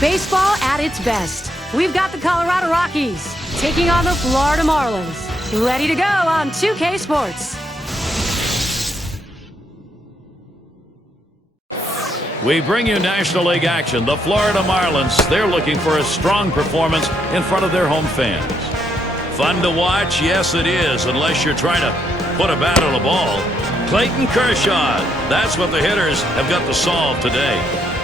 Baseball at its best. We've got the Colorado Rockies taking on the Florida Marlins. Ready to go on 2K Sports. We bring you National League action. The Florida Marlins, they're looking for a strong performance in front of their home fans. Fun to watch? Yes, it is, unless you're trying to put a bat on a ball. Clayton, Kershaw, that's what the hitters have got to solve today.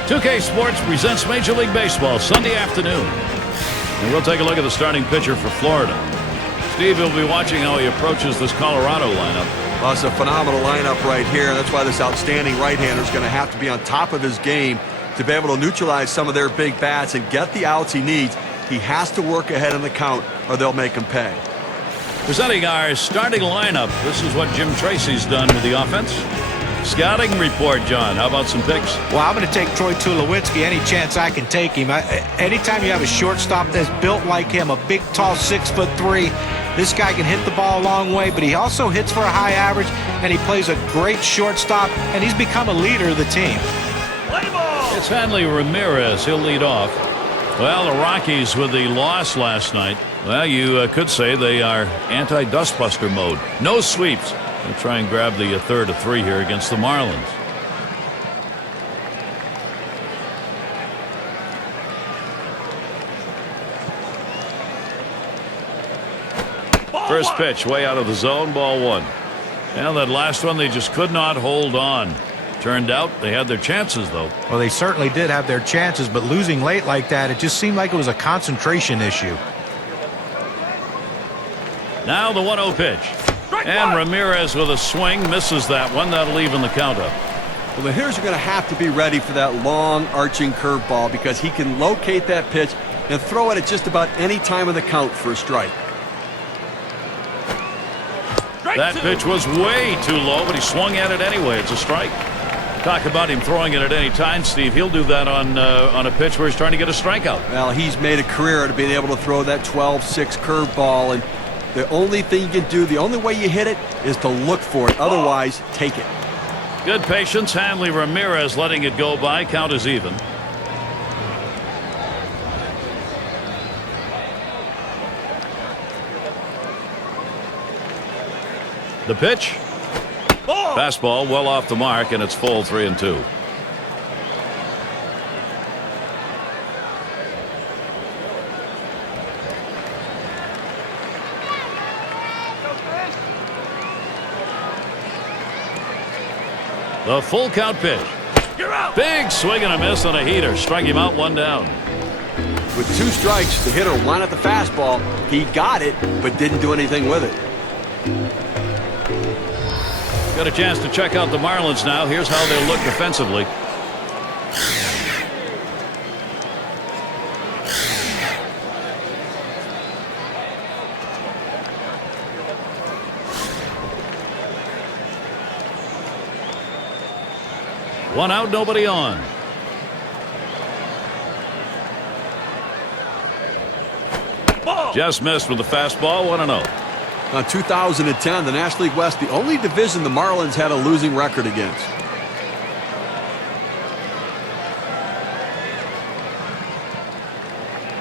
2K Sports presents Major League Baseball Sunday afternoon. And we'll take a look at the starting pitcher for Florida. Steve will be watching how he approaches this Colorado lineup. Well, it's a phenomenal lineup right here. That's why this outstanding right-hander is going to have to be on top of his game to be able to neutralize some of their big bats and get the outs he needs. He has to work ahead in the count or they'll make him pay. Presenting our starting lineup, this is what Jim Tracy's done with the offense. Scouting report, John. How about some picks? Well, I'm going to take Troy Tulowitzki any chance I can take him. Anytime you have a shortstop that's built like him, a big, tall 6'3", this guy can hit the ball a long way, but he also hits for a high average, and he plays a great shortstop, and he's become a leader of the team. It's Hanley Ramirez. He'll lead off. Well, the Rockies with the loss last night, well, you could say they are anti-dustbuster mode. No sweeps. They'll try and grab the third of 3 here against the Marlins. First pitch way out of the zone, ball 1. And that last one they just could not hold on. Turned out they had their chances, though. Well, they certainly did have their chances, but losing late like that, it just seemed like it was a concentration issue. Now the 1-0 pitch. And Ramirez with a swing misses that one. That'll even the count up. Well, the hitters are going to have to be ready for that long arching curveball because he can locate that pitch and throw it at just about any time of the count for a strike. That pitch was way too low, but he swung at it anyway. It's a strike. Talk about him throwing it at any time, Steve. He'll do that on a pitch where he's trying to get a strikeout. Well, he's made a career out of being able to throw that 12-6 curveball, and the only thing you can do, the only way you hit it is to look for it. Otherwise, take it. Good patience. Hanley Ramirez letting it go by. Count is even. The pitch. Fastball well off the mark, and it's full 3-2. The full count pitch. Big swing and a miss on a heater. Strike him out, 1 down. With 2 strikes, the hitter wanted the fastball. He got it, but didn't do anything with it. Got a chance to check out the Marlins now. Here's how they look defensively. One out, nobody on. Just missed with the fastball, 1-0. 2010, the National League West, the only division the Marlins had a losing record against.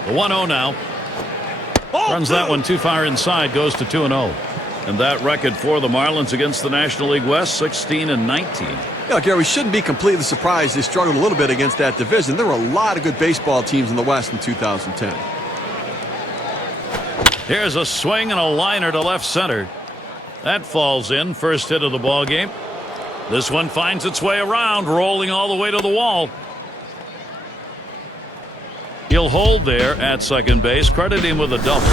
The 1-0 now. Runs that one too far inside, goes to 2-0. And that record for the Marlins against the National League West, 16-19. Yeah, Gary, we shouldn't be completely surprised they struggled a little bit against that division. There were a lot of good baseball teams in the West in 2010. Here's a swing and a liner to left center. That falls in. First hit of the ball game. This one finds its way around, rolling all the way to the wall. He'll hold there at second base. Credit him with a double.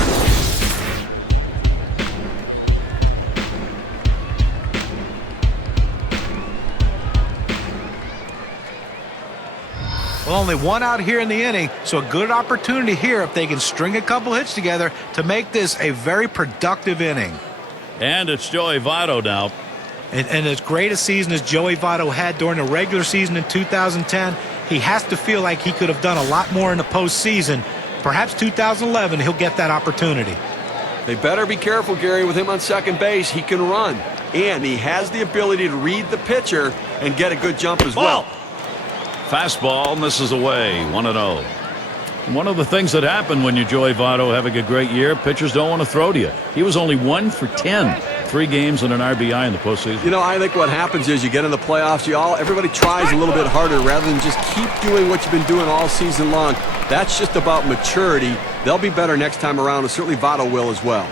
Well, only 1 out here in the inning, so a good opportunity here if they can string a couple hits together to make this a very productive inning. And it's Joey Votto now. And as great a season as Joey Votto had during the regular season in 2010, he has to feel like he could have done a lot more in the postseason. Perhaps 2011, he'll get that opportunity. They better be careful, Gary, with him on second base. He can run, and he has the ability to read the pitcher and get a good jump as well. Fastball misses away, 1-0. One of the things that happen when you enjoy Votto having a great year, pitchers don't want to throw to you. He was only 1 for 10, 3 games and an RBI in the postseason. You know, I think what happens is you get in the playoffs, everybody tries a little bit harder rather than just keep doing what you've been doing all season long. That's just about maturity. They'll be better next time around, and certainly Votto will as well.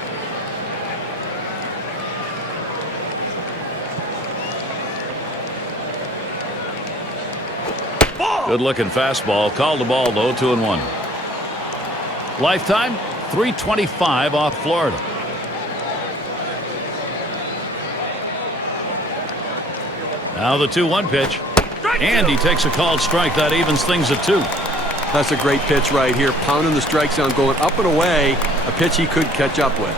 Good-looking fastball. Called the ball, though, 2-1. Lifetime, 325 off Florida. Now the 2-1 pitch. And he takes a called strike. That evens things at 2. That's a great pitch right here. Pounding the strike zone, going up and away. A pitch he could catch up with.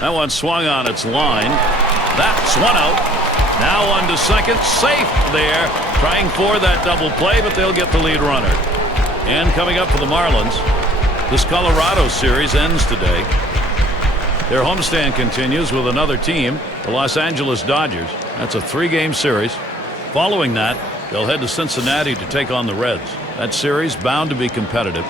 That one swung on its line. That's one out. Now on to second. Safe there. Trying for that double play, but they'll get the lead runner. And coming up for the Marlins, this Colorado series ends today. Their homestand continues with another team, the Los Angeles Dodgers. That's a 3-game series. Following that, they'll head to Cincinnati to take on the Reds. That series bound to be competitive.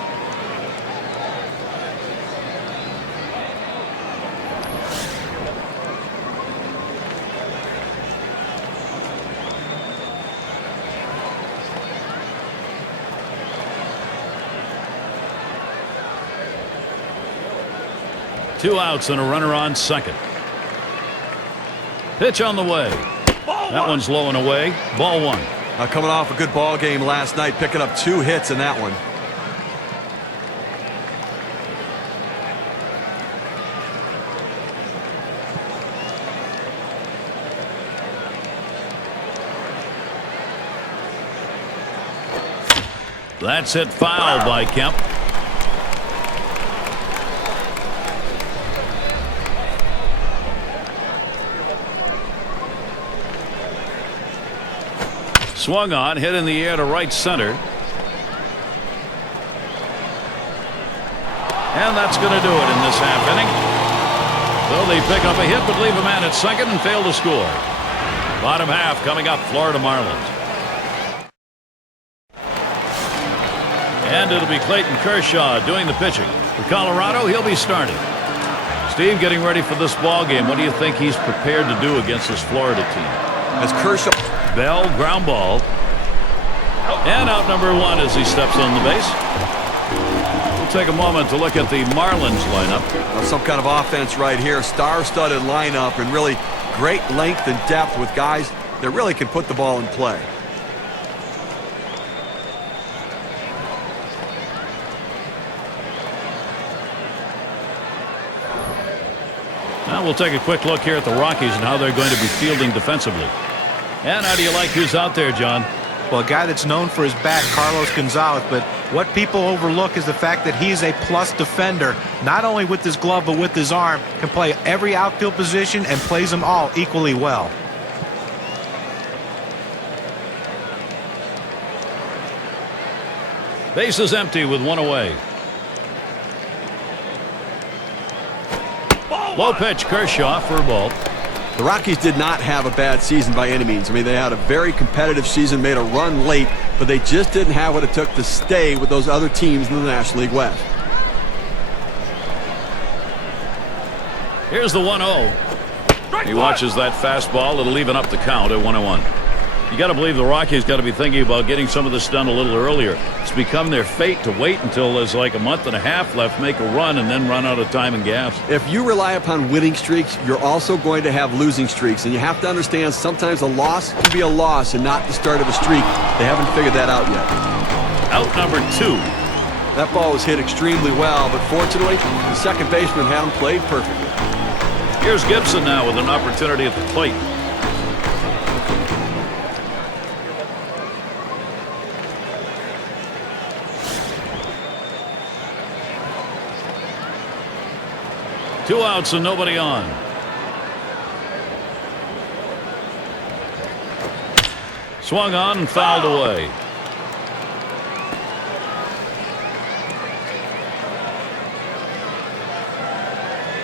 Two outs and a runner on second. Pitch on the way. That one's low and away. Ball 1. Coming off a good ball game last night, picking up 2 hits in that one. That's hit foul by Kemp. Swung on, hit in the air to right center. And that's going to do it in this half inning. So they pick up a hit but leave a man at second and fail to score. Bottom half coming up, Florida Marlins. And it'll be Clayton Kershaw doing the pitching. For Colorado, he'll be starting. Steve, getting ready for this ball game, what do you think he's prepared to do against this Florida team? As Kershaw... Bell, ground ball. And out number 1 as he steps on the base. We'll take a moment to look at the Marlins lineup. Some kind of offense right here. Star-studded lineup and really great length and depth with guys that really can put the ball in play. Now we'll take a quick look here at the Rockies and how they're going to be fielding defensively. And how do you like who's out there, John? Well, a guy that's known for his bat, Carlos Gonzalez, but what people overlook is the fact that he's a plus defender, not only with his glove but with his arm, can play every outfield position and plays them all equally well. Base is empty with 1 away. Low pitch, Kershaw for a ball. The Rockies did not have a bad season by any means. I mean, they had a very competitive season, made a run late, but they just didn't have what it took to stay with those other teams in the National League West. Here's the 1-0. He watches that fastball. It'll even up the count at 1-1. You got to believe the Rockies got to be thinking about getting some of this done a little earlier. It's become their fate to wait until there's like a month and a half left, make a run, and then run out of time and gas. If you rely upon winning streaks, you're also going to have losing streaks. And you have to understand sometimes a loss can be a loss and not the start of a streak. They haven't figured that out yet. Out number 2. That ball was hit extremely well, but fortunately, the second baseman had him played perfectly. Here's Gibson now with an opportunity at the plate. Two outs and nobody on. Swung on and fouled away.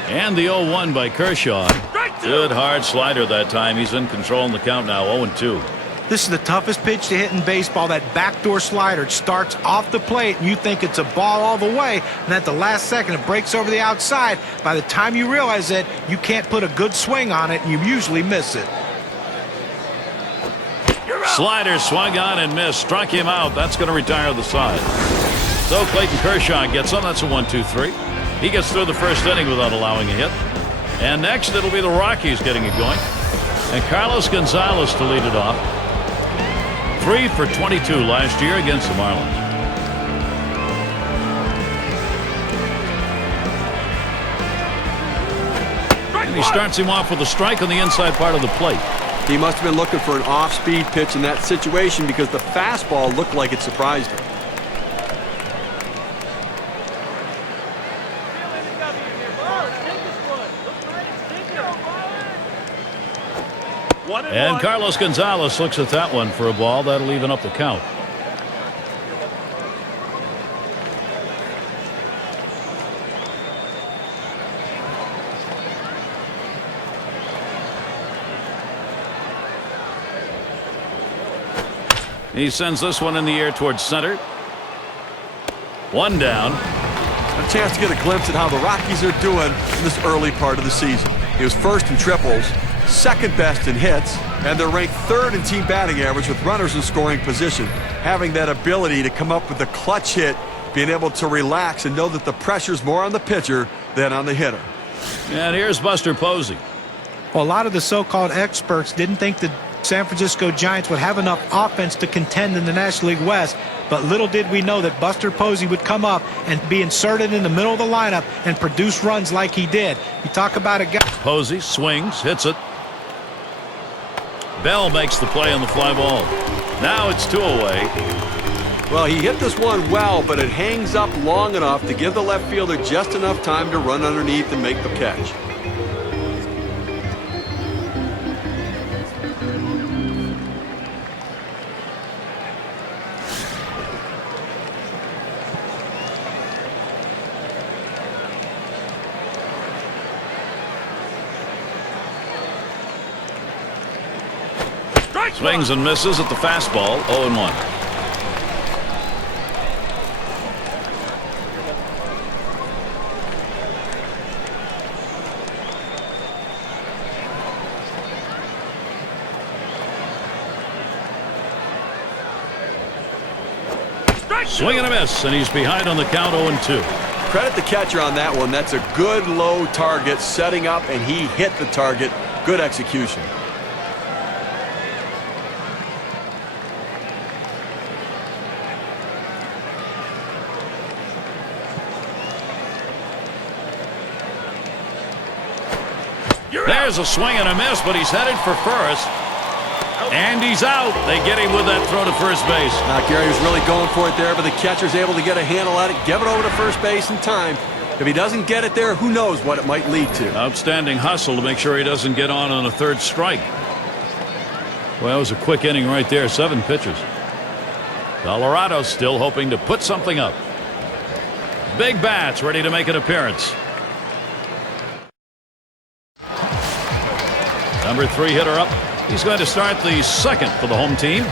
And the 0-1 by Kershaw. Good hard slider that time. He's in control in the count now, 0-2. This is the toughest pitch to hit in baseball, that backdoor slider. It starts off the plate, and you think it's a ball all the way, and at the last second, it breaks over the outside. By the time you realize it, you can't put a good swing on it, and you usually miss it. Slider swung on and missed. Struck him out. That's going to retire the side. So Clayton Kershaw gets him. That's a 1-2-3. He gets through the first inning without allowing a hit. And next it'll be the Rockies getting it going. And Carlos Gonzalez to lead it off. 3 for 22 last year against the Marlins. And he starts him off with a strike on the inside part of the plate. He must have been looking for an off-speed pitch in that situation because the fastball looked like it surprised him. And Carlos Gonzalez looks at that one for a ball. That'll even up the count. He sends this one in the air towards center. One down. A chance to get a glimpse at how the Rockies are doing in this early part of the season. He was first in triples, second best in hits, and they're ranked third in team batting average with runners in scoring position. Having that ability to come up with a clutch hit, being able to relax and know that the pressure's more on the pitcher than on the hitter. And here's Buster Posey. Well, a lot of the so-called experts didn't think the San Francisco Giants would have enough offense to contend in the National League West, but little did we know that Buster Posey would come up and be inserted in the middle of the lineup and produce runs like he did. You talk about a guy. Posey swings, hits it. Bell makes the play on the fly ball. Now it's 2 away. Well, he hit this one well, but it hangs up long enough to give the left fielder just enough time to run underneath and make the catch. Swings and misses at the fastball. 0-1. Swing and a miss, and he's behind on the count. 0-2. Credit the catcher on that one. That's a good low target setting up, and he hit the target. Good execution. There's a swing and a miss, but he's headed for first. And he's out. They get him with that throw to first base. Now, Gary was really going for it there, but the catcher's able to get a handle at it, give it over to first base in time. If he doesn't get it there, who knows what it might lead to. Outstanding hustle to make sure he doesn't get on a third strike. Well, that was a quick inning right there. 7 pitches. Colorado still hoping to put something up. Big bats ready to make an appearance. Number 3 hitter up. He's going to start the second for the home team.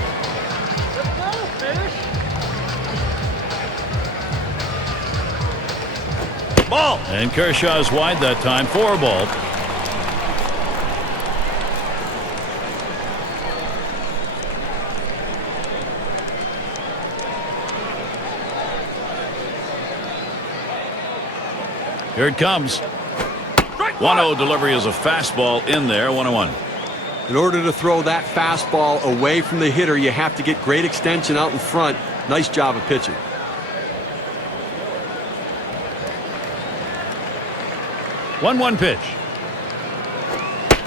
Ball. And Kershaw's wide that time. 4 ball. Here it comes. 1-0 delivery is a fastball in there. 1-1. In order to throw that fastball away from the hitter, you have to get great extension out in front. Nice job of pitching. One pitch.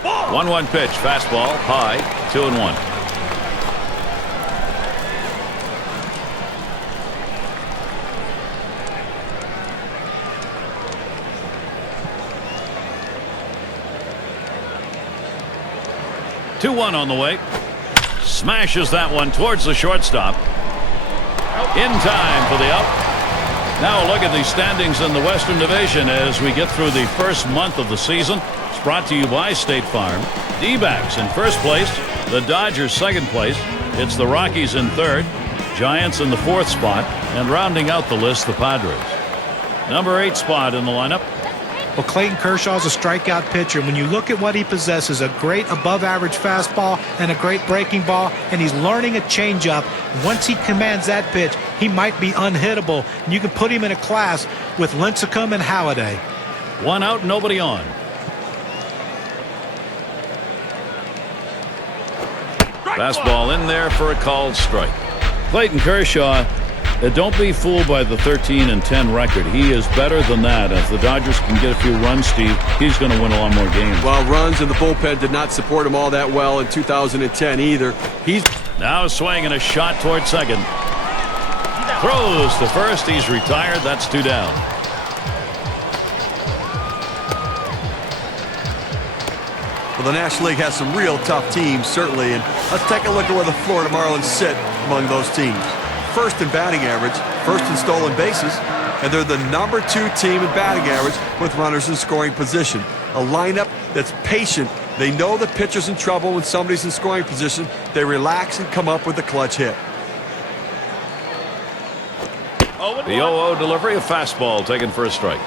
1-1 pitch. Fastball high. 2-1. Two-1 on the way. Smashes that one towards the shortstop. In time for the out. Now look at the standings in the Western Division as we get through the first month of the season. It's brought to you by State Farm. D-backs in first place. The Dodgers second place. It's the Rockies in third, Giants in the fourth spot, and rounding out the list, the Padres. Number 8 spot in the lineup. Well, Clayton Kershaw is a strikeout pitcher. When you look at what he possesses, a great above-average fastball and a great breaking ball, and he's learning a changeup. Once he commands that pitch, he might be unhittable. And you can put him in a class with Lincecum and Halladay. 1 out, nobody on. Fastball in there for a called strike. Clayton Kershaw, don't be fooled by the 13-10 record. He is better than that. If the Dodgers can get a few runs, Steve, he's going to win a lot more games. Well, runs in the bullpen did not support him all that well in 2010 either. He's now swinging a shot toward second. Throws to first. He's retired. That's 2 down. Well, the National League has some real tough teams, certainly. And let's take a look at where the Florida Marlins sit among those teams. First in batting average, first in stolen bases, and they're the number 2 team in batting average with runners in scoring position. A lineup that's patient. They know the pitcher's in trouble when somebody's in scoring position. They relax and come up with a clutch hit. The 0-0 delivery, a fastball taken for a strike.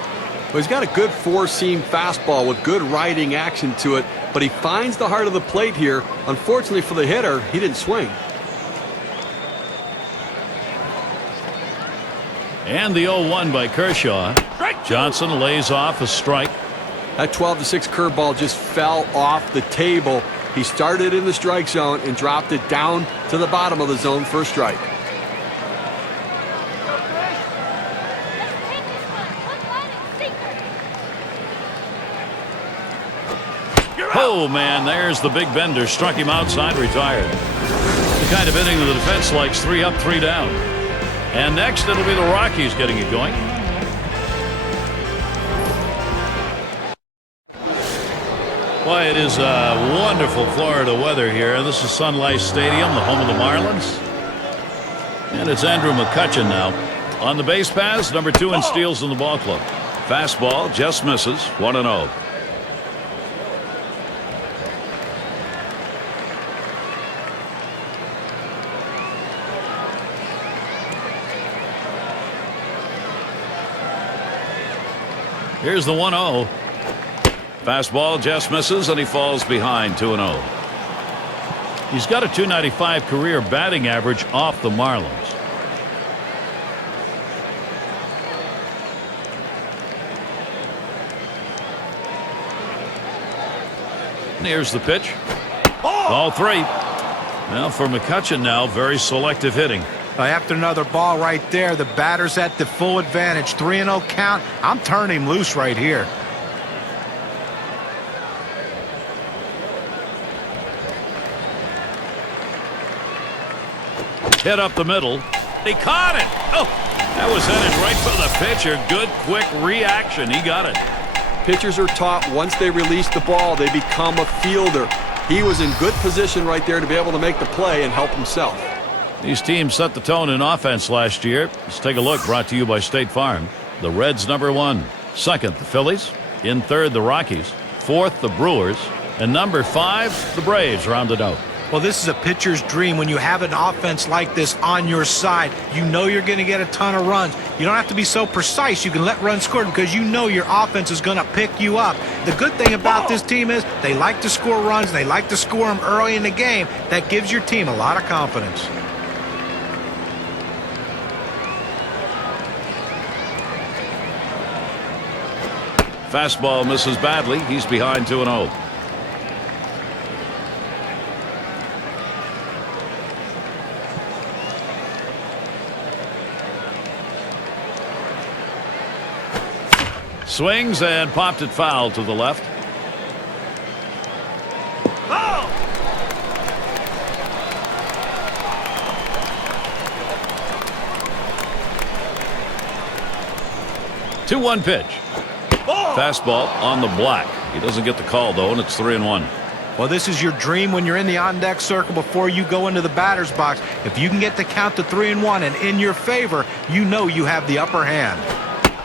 Well, he's got a good 4-seam fastball with good riding action to it, but he finds the heart of the plate here. Unfortunately for the hitter, he didn't swing. And the 0-1 by Kershaw. Johnson lays off a strike. That 12-6 curveball just fell off the table. He started in the strike zone and dropped it down to the bottom of the zone for a strike. Oh, man, there's the big bender. Struck him outside, retired. The kind of inning the defense likes. 3 up, 3 down. And next, it'll be the Rockies getting it going. Boy, it is wonderful Florida weather here. This is Sun Life Stadium, the home of the Marlins. And it's Andrew McCutchen now. On the base paths, number 2 in steals in the ball club. Fastball just misses. 1-0. Here's the 1-0. Fastball just misses, and he falls behind. 2-0. He's got a .295 career batting average off the Marlins. And here's the pitch. Ball 3. Now for McCutchen now, very selective hitting. After another ball right there, the batter's at the full advantage. 3-0 count. I'm turning him loose right here. Hit up the middle. He caught it. Oh, that was headed right for the pitcher. Good, quick reaction. He got it. Pitchers are taught once they release the ball, they become a fielder. He was in good position right there to be able to make the play and help himself. These teams set the tone in offense last year. Let's take a look. Brought to you by State Farm. The Reds number 1. Second, the Phillies. In third, the Rockies. Fourth, the Brewers. And number 5, the Braves rounded out. Well, this is a pitcher's dream. When you have an offense like this on your side, you know you're going to get a ton of runs. You don't have to be so precise. You can let runs score because you know your offense is going to pick you up. The good thing about this team is they like to score runs. They like to score them early in the game. That gives your team a lot of confidence. Fastball misses badly. He's behind 2-0. Swings and popped it foul to the left. Oh! 2-1 pitch. Fastball on the black. He doesn't get the call, though, and it's 3-1. Well, this is your dream when you're in the on-deck circle before you go into the batter's box. If you can get the count to 3-1 and in your favor, you know you have the upper hand.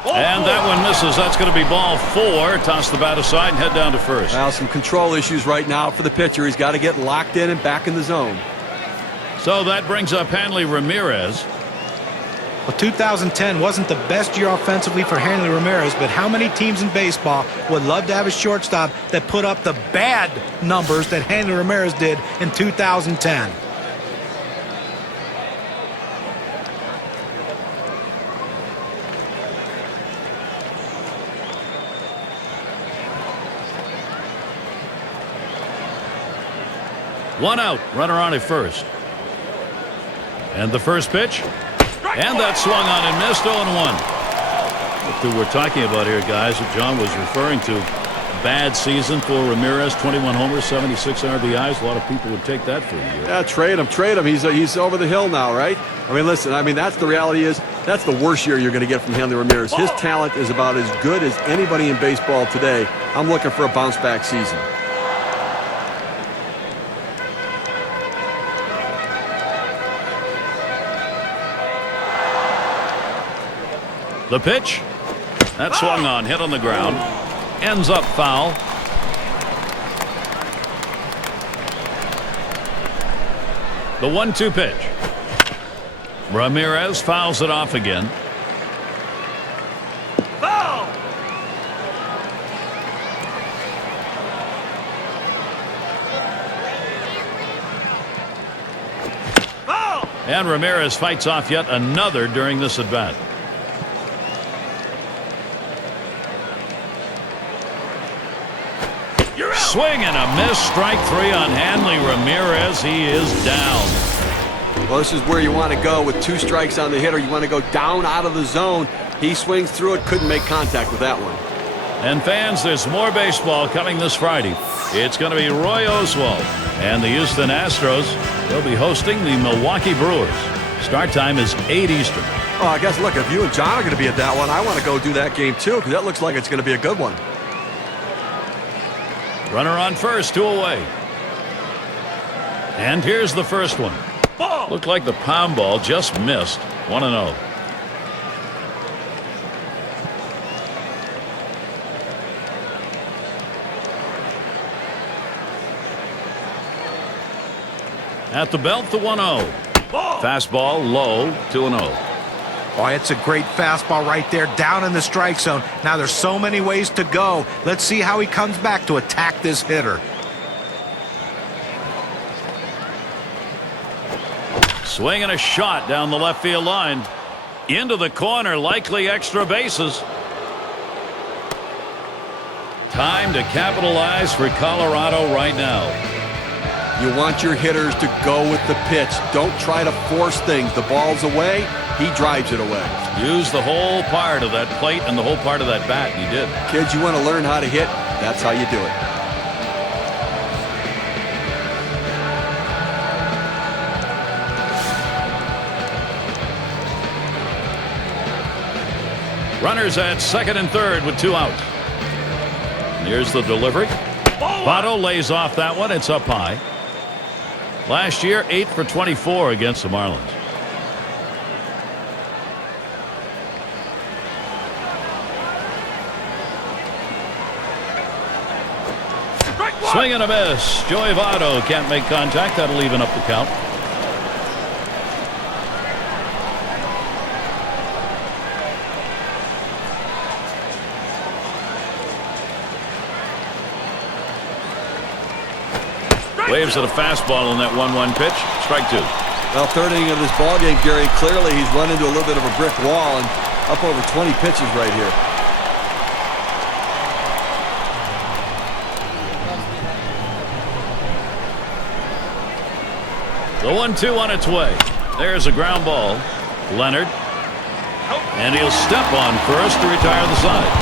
And that one misses. That's going to be ball 4. Toss the bat aside and head down to first. Well, some control issues right now for the pitcher. He's got to get locked in and back in the zone. So that brings up Hanley Ramirez. Well, 2010 wasn't the best year offensively for Hanley Ramirez, but how many teams in baseball would love to have a shortstop that put up the bad numbers that Hanley Ramirez did in 2010? One out, runner on at first. And the first pitch. And that swung on and missed. 0-1. What we're talking about here, guys, that John was referring to. Bad season for Ramirez. 21 homers, 76 RBIs. A lot of people would take that for a year. Yeah, trade him. He's over the hill now, right? I mean, listen, that's the reality is that's the worst year you're going to get from Hanley Ramirez. His talent is about as good as anybody in baseball today. I'm looking for a bounce-back season. The pitch. That swung on, hit on the ground. Ends up foul. The 1-2 pitch. Ramirez fouls it off again. Foul! Foul! And Ramirez fights off yet another during this at-bat. Swing and a miss. Strike 3 on Hanley Ramirez. He is down. Well, this is where you want to go with 2 strikes on the hitter. You want to go down out of the zone. He swings through it, couldn't make contact with that one. And fans, there's more baseball coming this Friday. It's going to be Roy Oswalt and the Houston Astros. They'll be hosting the Milwaukee Brewers. Start time is 8 Eastern. Oh, I guess, look, if you and John are going to be at that one, I want to go do that game too, because that looks like it's going to be a good one. Runner on first, 2 away. And here's the first one. Ball. Looked like the pound ball just missed. 1-0. At the belt, the 1-0. Fastball low, 2-0. Oh, it's a great fastball right there down in the strike zone. Now there's so many ways to go. Let's see how he comes back to attack this hitter. Swing and a shot down the left field line. Into the corner, likely extra bases. Time to capitalize for Colorado right now. You want your hitters to go with the pitch. Don't try to force things. The ball's away. He drives it away. Use the whole part of that plate and the whole part of that bat. He did. Kids, you want to learn how to hit? That's how you do it. Runners at second and third with 2 outs. Here's the delivery. Votto lays off that one. It's up high. Last year, 8 for 24 against the Marlins. Swing and a miss. Joey Votto can't make contact. That'll even up the count. Waves at a fastball on that 1-1 pitch. Strike 2. Well, third inning of this ball game, Gary, clearly he's run into a little bit of a brick wall and up over 20 pitches right here. The 1-2 on its way. There's a ground ball. Leonard. And he'll step on first to retire the side.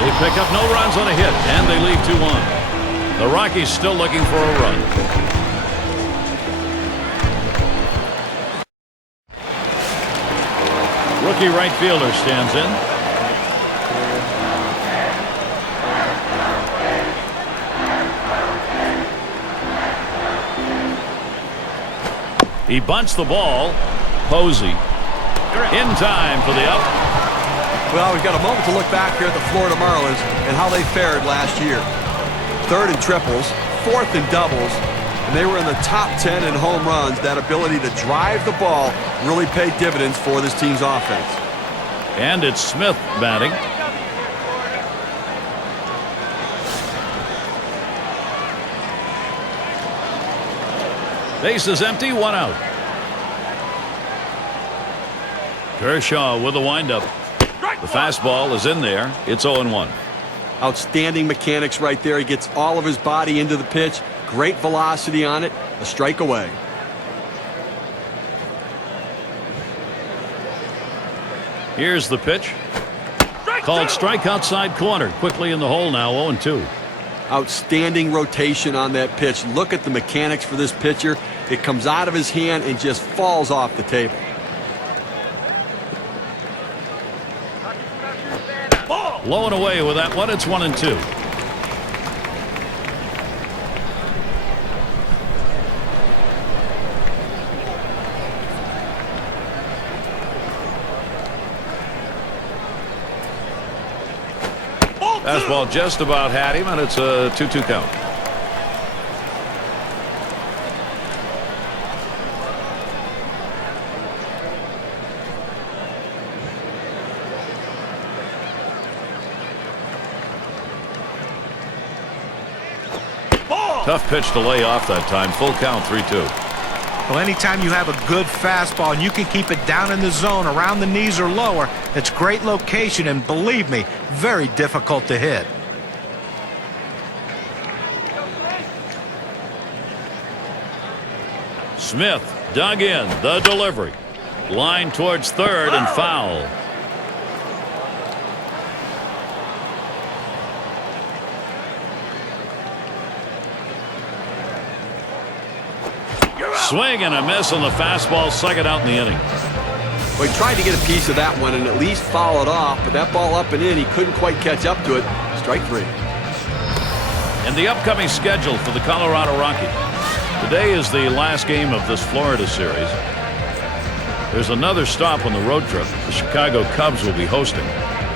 They pick up no runs on a hit, and they leave 2-1. The Rockies still looking for a run. Rookie right fielder stands in. He bunts the ball. Posey in time for the out. Well, we've got a moment to look back here at the Florida Marlins and how they fared last year. Third in triples, fourth in doubles, and and they were in the top 10 in home runs. That ability to drive the ball really paid dividends for this team's offense. And it's Smith batting. Base is empty, 1 out. Kershaw with a windup. The fastball is in there. It's 0-1. Outstanding mechanics right there. He gets all of his body into the pitch. Great velocity on it. A strike away. Here's the pitch. Called strike outside corner. Quickly in the hole now, 0-2. Outstanding rotation on that pitch. Look at the mechanics for this pitcher. It comes out of his hand and just falls off the table. Low and away with that one. It's 1-2. Fastball just about had him, and it's a 2-2 count. Tough pitch to lay off that time. Full count, 3-2. Well, anytime you have a good fastball and you can keep it down in the zone around the knees or lower, it's great location, and believe me, very difficult to hit. Smith dug in. The delivery. Line towards third and foul. Swing and a miss on the fastball. Second out in the inning. Well, he tried to get a piece of that one and at least foul it off, but that ball up and in, he couldn't quite catch up to it. Strike 3. And the upcoming schedule for the Colorado Rockies. Today is the last game of this Florida series. There's another stop on the road trip. The Chicago Cubs will be hosting.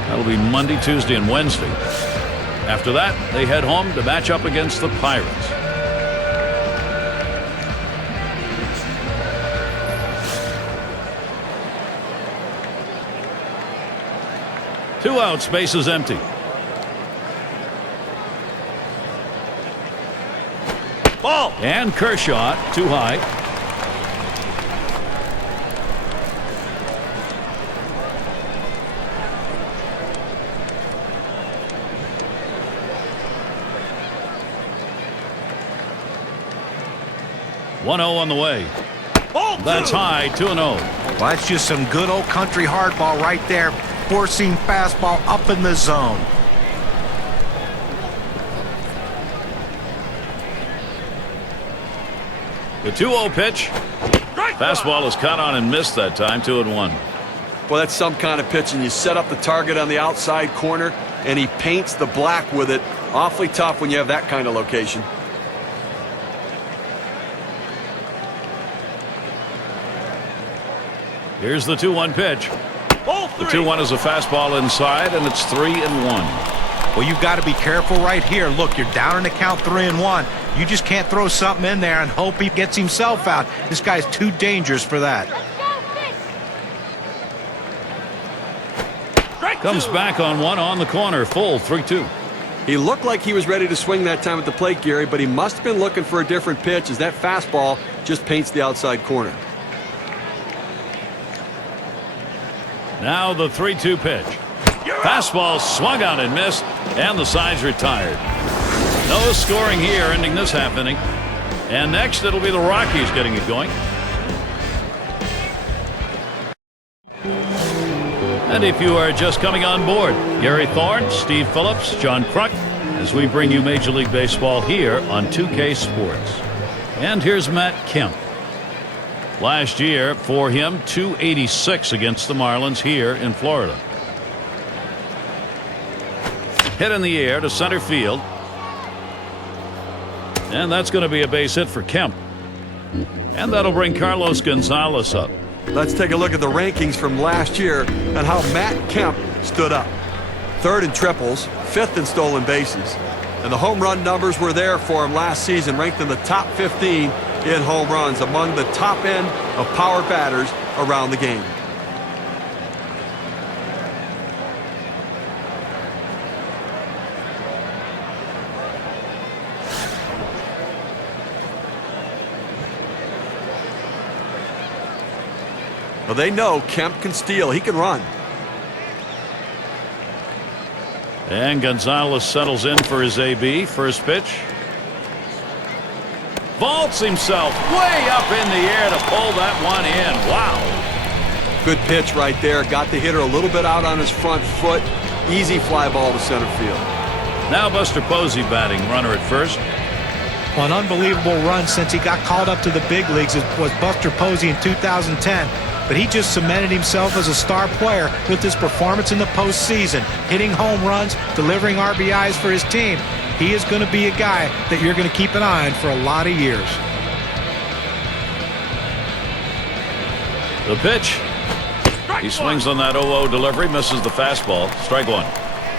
That'll be Monday, Tuesday, and Wednesday. After that, they head home to match up against the Pirates. Two outs, bases empty. Ball. And Kershaw, too high. One 0 on the way. That's high, 2-0. Well, that's just some good old country hardball right there. Four-seam fastball up in the zone. The 2-0 pitch. Fastball is caught on and missed that time. 2-1. Well, that's some kind of pitch, and you set up the target on the outside corner, and he paints the black with it. Awfully tough when you have that kind of location. Here's the 2-1 pitch. The 2-1 is a fastball inside, and it's 3-1. Well, you've got to be careful right here. Look, you're down in the count 3-1. You just can't throw something in there and hope he gets himself out. This guy's too dangerous for that. Comes back on one on the corner. Full 3-2. He looked like he was ready to swing that time at the plate, Gary, but he must have been looking for a different pitch as that fastball just paints the outside corner. Now the 3-2 pitch. Fastball swung on and missed, and the side's retired. No scoring here, ending this half inning. And next, it'll be the Rockies getting it going. And if you are just coming on board, Gary Thorne, Steve Phillips, John Kruk, as we bring you Major League Baseball here on 2K Sports. And here's Matt Kemp. Last year, for him, .286 against the Marlins here in Florida. Hit in the air to center field. And that's going to be a base hit for Kemp. And that'll bring Carlos Gonzalez up. Let's take a look at the rankings from last year and how Matt Kemp stood up. 3rd in triples, 5th in stolen bases. And the home run numbers were there for him last season, ranked in the top 15 in home runs, among the top end of power batters around the game. Well, they know Kemp can steal. He can run. And Gonzalez settles in for his AB. First pitch. Vaults himself way up in the air to pull that one in. Wow. Good pitch right there. Got the hitter a little bit out on his front foot. Easy fly ball to center field. Now Buster Posey batting, runner at first. Well, an unbelievable run since he got called up to the big leagues was Buster Posey in 2010. But he just cemented himself as a star player with his performance in the postseason, hitting home runs, delivering RBIs for his team. He is going to be a guy that you're going to keep an eye on for a lot of years. The pitch. He swings on that 0-0 delivery, misses the fastball. Strike one.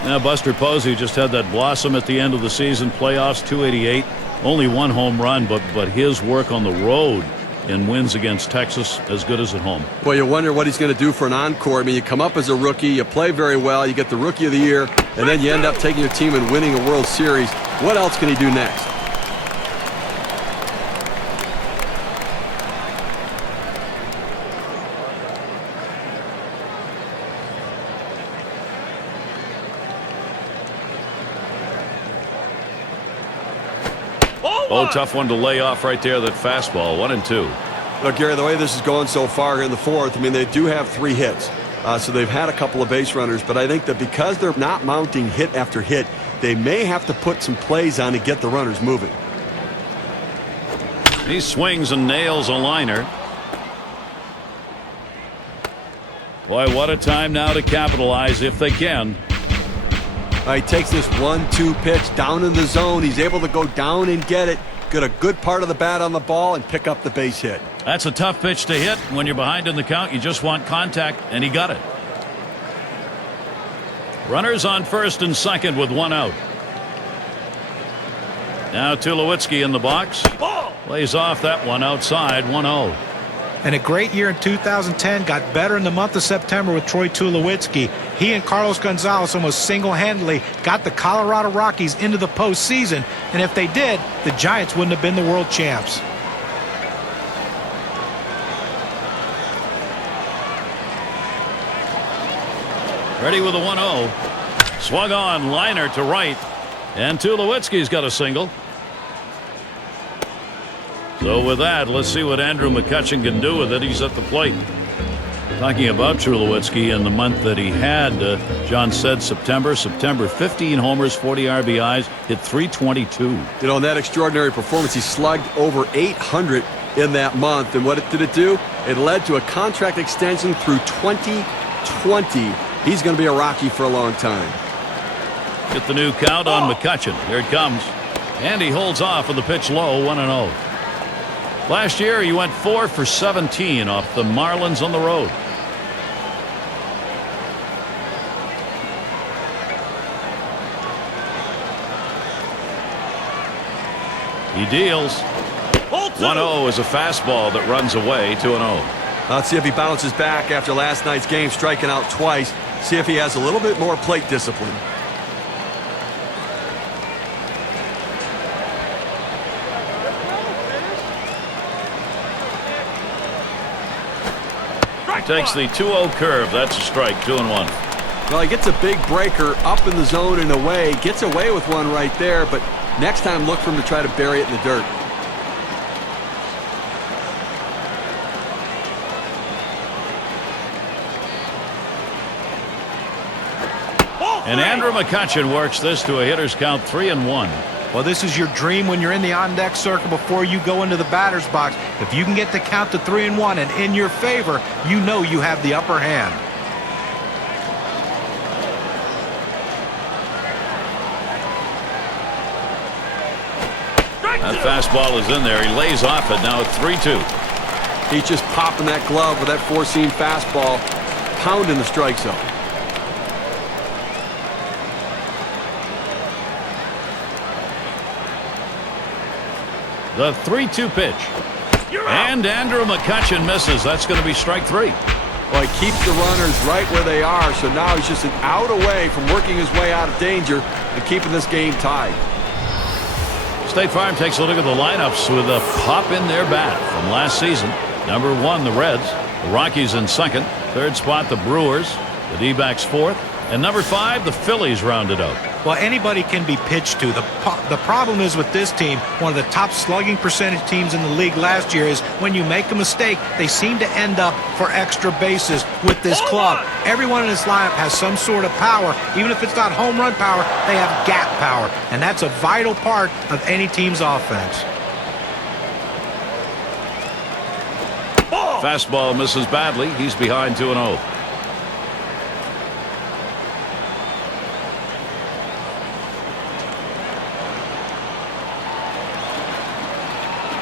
Now Buster Posey just had that blossom at the end of the season. Playoffs, 288. Only one home run, but his work on the road in wins against Texas as good as at home. Well, you wonder what he's going to do for an encore. I mean, you come up as a rookie, you play very well, you get the Rookie of the Year, and then you end up taking your team and winning a World Series. What else can he do next? Oh, tough one to lay off right there, that fastball. 1-2. Look, Gary, the way this is going so far here in the fourth, I mean, they do have 3 hits. So they've had a couple of base runners, but I think that because they're not mounting hit after hit, they may have to put some plays on to get the runners moving. He swings and nails a liner. Boy, what a time now to capitalize if they can. He takes this 1-2 pitch down in the zone. He's able to go down and get it. Get a good part of the bat on the ball and pick up the base hit. That's a tough pitch to hit. When you're behind in the count, you just want contact, and he got it. Runners on first and second with 1 out. Now Tulowitzki in the box. Lays off that one outside, 1-0. And a great year in 2010, got better in the month of September with Troy Tulowitzki. He and Carlos Gonzalez almost single-handedly got the Colorado Rockies into the postseason, and if they did, the Giants wouldn't have been the world champs. Ready with a 1-0. Swung on, liner to right, and Tulowitzki's got a single. So with that, let's see what Andrew McCutchen can do with it. He's at the plate. Talking about Tulowitzki in the month that he had, John said September, 15 homers, 40 RBIs, hit .322. You know, in that extraordinary performance, he slugged over 800 in that month. And what did it do? It led to a contract extension through 2020. He's going to be a Rocky for a long time. Get the new count on McCutchen. Here it comes. And he holds off with the pitch low, 1-0. Last year, he went 4 for 17 off the Marlins on the road. He deals. 1-0 is a fastball that runs away, 2-0. Let's see if he bounces back after last night's game, striking out twice. See if he has a little bit more plate discipline. Takes the 2-0 curve. That's a strike, 2-1. Well, he gets a big breaker up in the zone and away. Gets away with one right there, but next time look for him to try to bury it in the dirt. And Andrew McCutchen works this to a hitter's count, 3-1. Well, this is your dream when you're in the on-deck circle before you go into the batter's box. If you can get the count to 3-1 and in your favor, you know you have the upper hand. That fastball is in there. He lays off it. Now it's 3-2. He's just popping that glove with that four-seam fastball, pounding the strike zone. The 3-2 pitch. And Andrew McCutchen misses. That's going to be strike 3. Well, he keeps the runners right where they are, so now he's just an out away from working his way out of danger and keeping this game tied. State Farm takes a look at the lineups with a pop in their bat from last season. Number 1, the Reds. The Rockies in second. Third spot, the Brewers. The D-backs fourth. And number 5, the Phillies rounded out. Well, anybody can be pitched to. The problem is with this team, one of the top slugging percentage teams in the league last year, is when you make a mistake, they seem to end up for extra bases with this club. Everyone in this lineup has some sort of power. Even if it's not home run power, they have gap power. And that's a vital part of any team's offense. Fastball misses badly. He's behind 2-0.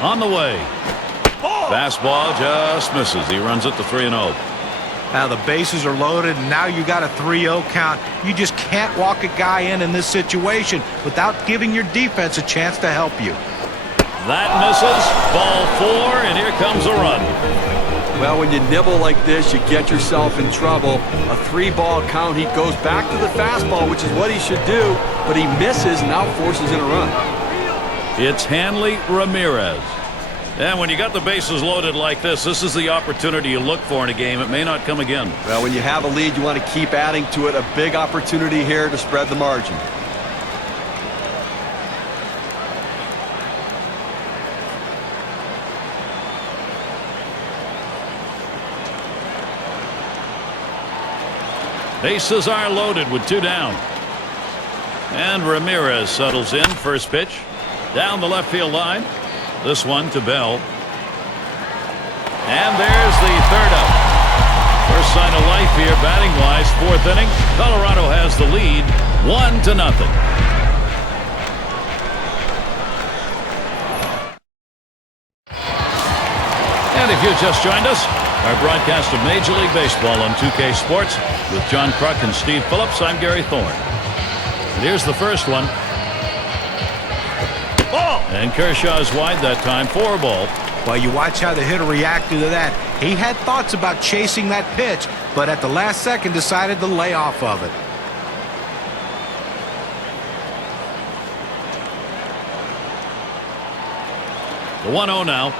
On the way. Fastball just misses. He runs it to 3-0. Now the bases are loaded, and now you got a 3-0 count. You just can't walk a guy in this situation without giving your defense a chance to help you. That misses. Ball 4, and here comes a run. Well, when you nibble like this, you get yourself in trouble. A 3-ball count. He goes back to the fastball, which is what he should do, but he misses and now forces in a run. It's Hanley Ramirez. And when you got the bases loaded like this is the opportunity you look for in a game. It may not come again. Well, when you have a lead, you want to keep adding to it. A big opportunity here to spread the margin. Bases are loaded with 2 down. And Ramirez settles in. First pitch. Down the left field line. This one to Bell. And there's the third out. First sign of life here batting-wise. 4th inning. Colorado has the lead 1-0. And if you just joined us, our broadcast of Major League Baseball on 2K Sports with John Kruk and Steve Phillips. I'm Gary Thorne. And here's the first one. And Kershaw's wide that time, 4 ball. Well, you watch how the hitter reacted to that. He had thoughts about chasing that pitch, but at the last second decided to lay off of it. The 1-0 now.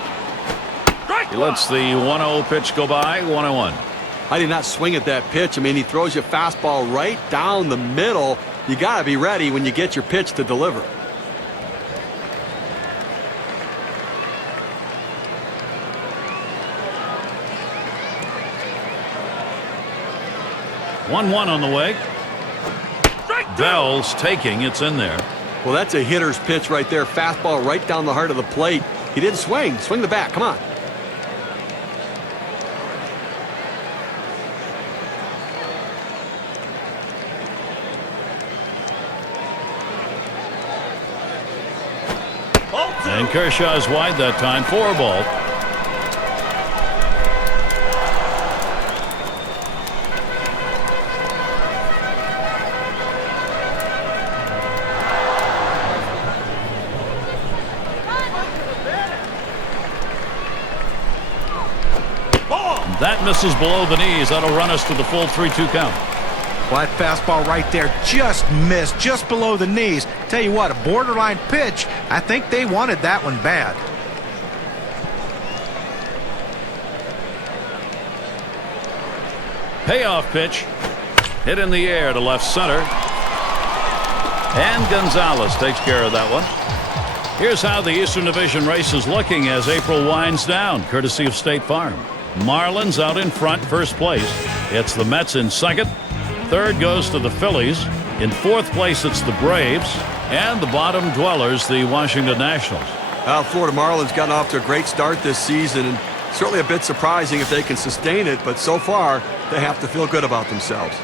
He lets the 1-0 pitch go by, 1-1. I did not swing at that pitch. I mean, he throws you a fastball right down the middle. You got to be ready when you get your pitch to deliver. One on the way. Bell's taking. It's in there. Well, that's a hitter's pitch right there. Fastball right down the heart of the plate. He didn't swing. Swing the bat. Come on. And Kershaw's wide that time, 4 ball. That misses below the knees. That'll run us to the full 3-2 count. Well, that fastball right there just missed, just below the knees. Tell you what, a borderline pitch. I think they wanted that one bad. Payoff pitch. Hit in the air to left center. And Gonzalez takes care of that one. Here's how the Eastern Division race is looking as April winds down, courtesy of State Farm. Marlins out in front, first place. It's the Mets in second. Third goes to the Phillies. In fourth place, it's the Braves. And the bottom dwellers, the Washington Nationals. Well, Florida Marlins gotten off to a great start this season, and certainly a bit surprising if they can sustain it, but so far, they have to feel good about themselves.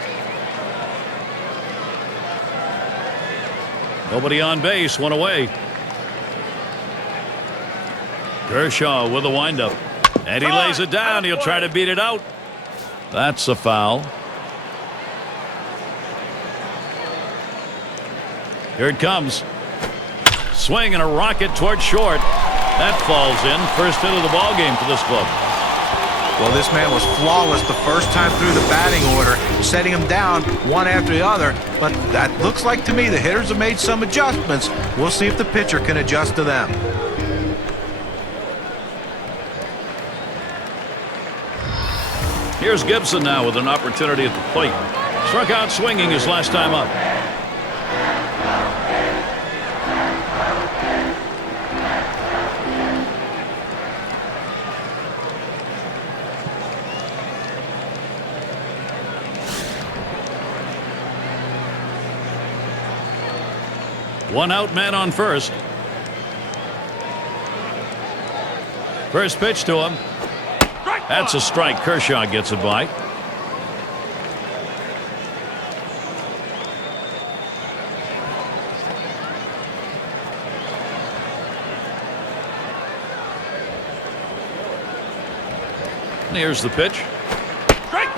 Nobody on base, one away. Kershaw with a windup. And he lays it down. He'll try to beat it out. That's a foul. Here it comes. Swing and a rocket toward short. That falls in. First hit of the ball game for this club. Well, this man was flawless the first time through the batting order, setting him down one after the other. But that looks like to me the hitters have made some adjustments. We'll see if the pitcher can adjust to them. Here's Gibson now with an opportunity at the plate. Struck out swinging his last time up. One out, man on first. First pitch to him. That's a strike. Kershaw gets a bite. And here's the pitch.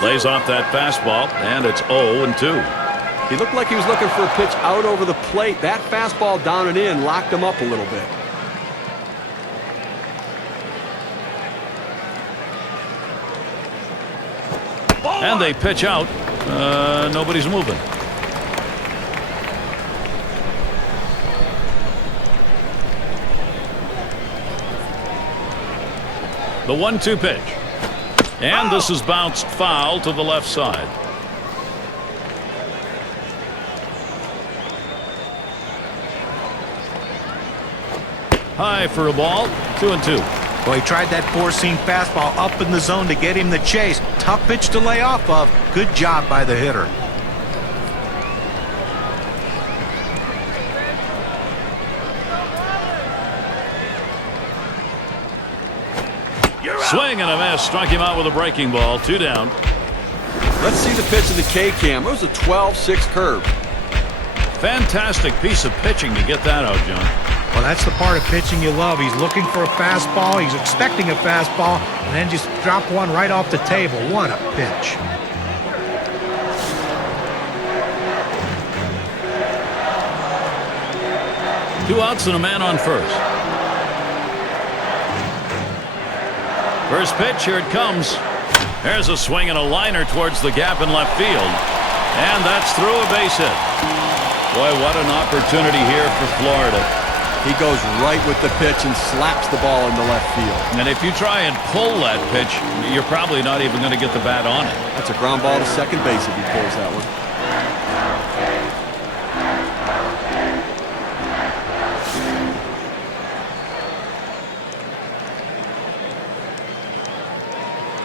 Lays off that fastball, and it's 0-2. He looked like he was looking for a pitch out over the plate. That fastball down and in locked him up a little bit. And they pitch out. Nobody's moving. The 1-2 pitch. And this is bounced foul to the left side. High for a ball. 2-2. Well, he tried that four-seam fastball up in the zone to get him the chase. Tough pitch to lay off of. Good job by the hitter. Swing and a miss. Struck him out with a breaking ball. 2 down. Let's see the pitch of the K-Cam. It was a 12-6 curve. Fantastic piece of pitching to get that out, John. Well, that's the part of pitching you love. He's looking for a fastball. He's expecting a fastball, and then just drop one right off the table. What a pitch. Two outs and a man on first. First pitch, here it comes. There's a swing and a liner towards the gap in left field. And that's through a base hit. Boy, what an opportunity here for Florida. He goes right with the pitch and slaps the ball into left field. And if you try and pull that pitch, you're probably not even going to get the bat on it. That's a ground ball to second base if he pulls that one.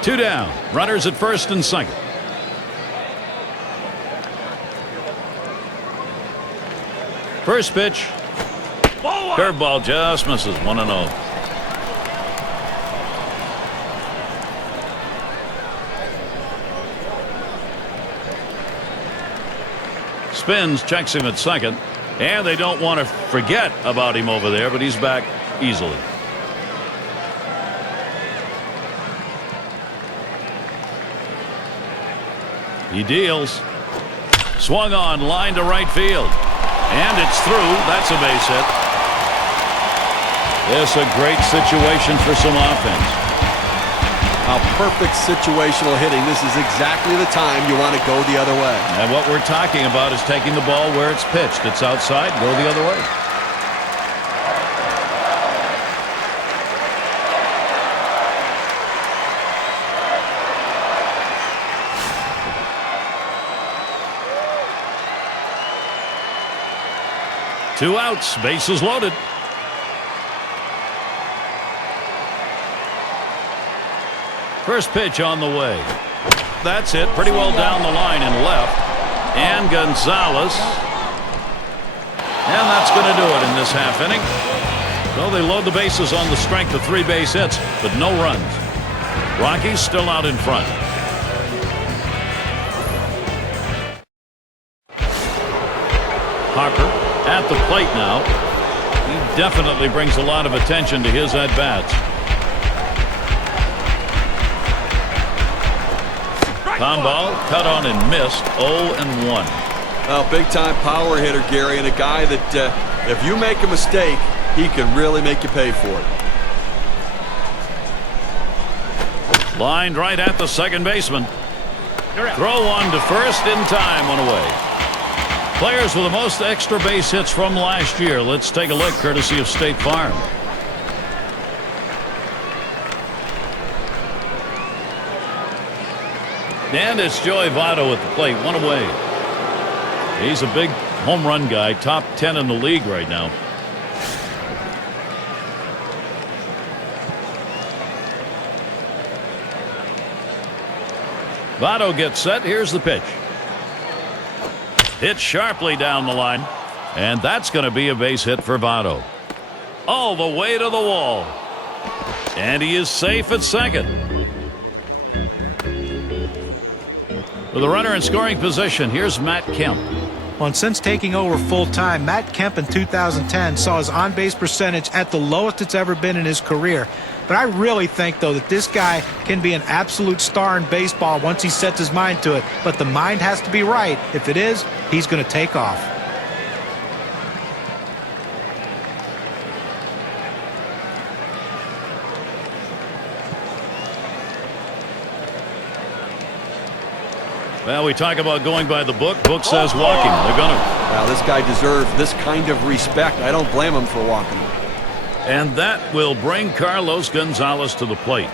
Two down. Runners at first and second. First pitch. Curveball just misses. 1-0. Spins, checks him at second. And they don't want to forget about him over there, but he's back easily. He deals. Swung on, line to right field. And it's through. That's a base hit. It's a great situation for some offense. A perfect situational hitting. This is exactly the time you want to go the other way. And what we're talking about is taking the ball where it's pitched. It's outside, go the other way. Two outs, bases loaded. First pitch on the way. That's it. Pretty well down the line and left. And Gonzalez. And that's going to do it in this half inning. So they load the bases on the strength of 3 base hits, but no runs. Rockies still out in front. Harper at the plate now. He definitely brings a lot of attention to his at-bats. Foul ball, cut on and missed. 0-1. Well, big-time power hitter, Gary, and a guy that if you make a mistake, he can really make you pay for it. Lined right at the second baseman. Throw one to first in time, one away. Players with the most extra base hits from last year. Let's take a look, courtesy of State Farm. And it's Joey Votto at the plate, one away. He's a big home run guy, top 10 in the league right now. Votto gets set. Here's the pitch. Hit sharply down the line. And that's going to be a base hit for Votto. All the way to the wall. And he is safe at second. With a runner in scoring position, here's Matt Kemp. Well, and since taking over full-time, Matt Kemp in 2010 saw his on-base percentage at the lowest it's ever been in his career. But I really think, though, that this guy can be an absolute star in baseball once he sets his mind to it. But the mind has to be right. If it is, he's going to take off. Well, we talk about going by the book. Book says walking. They're going to. Well, this guy deserves this kind of respect. I don't blame him for walking. And that will bring Carlos Gonzalez to the plate.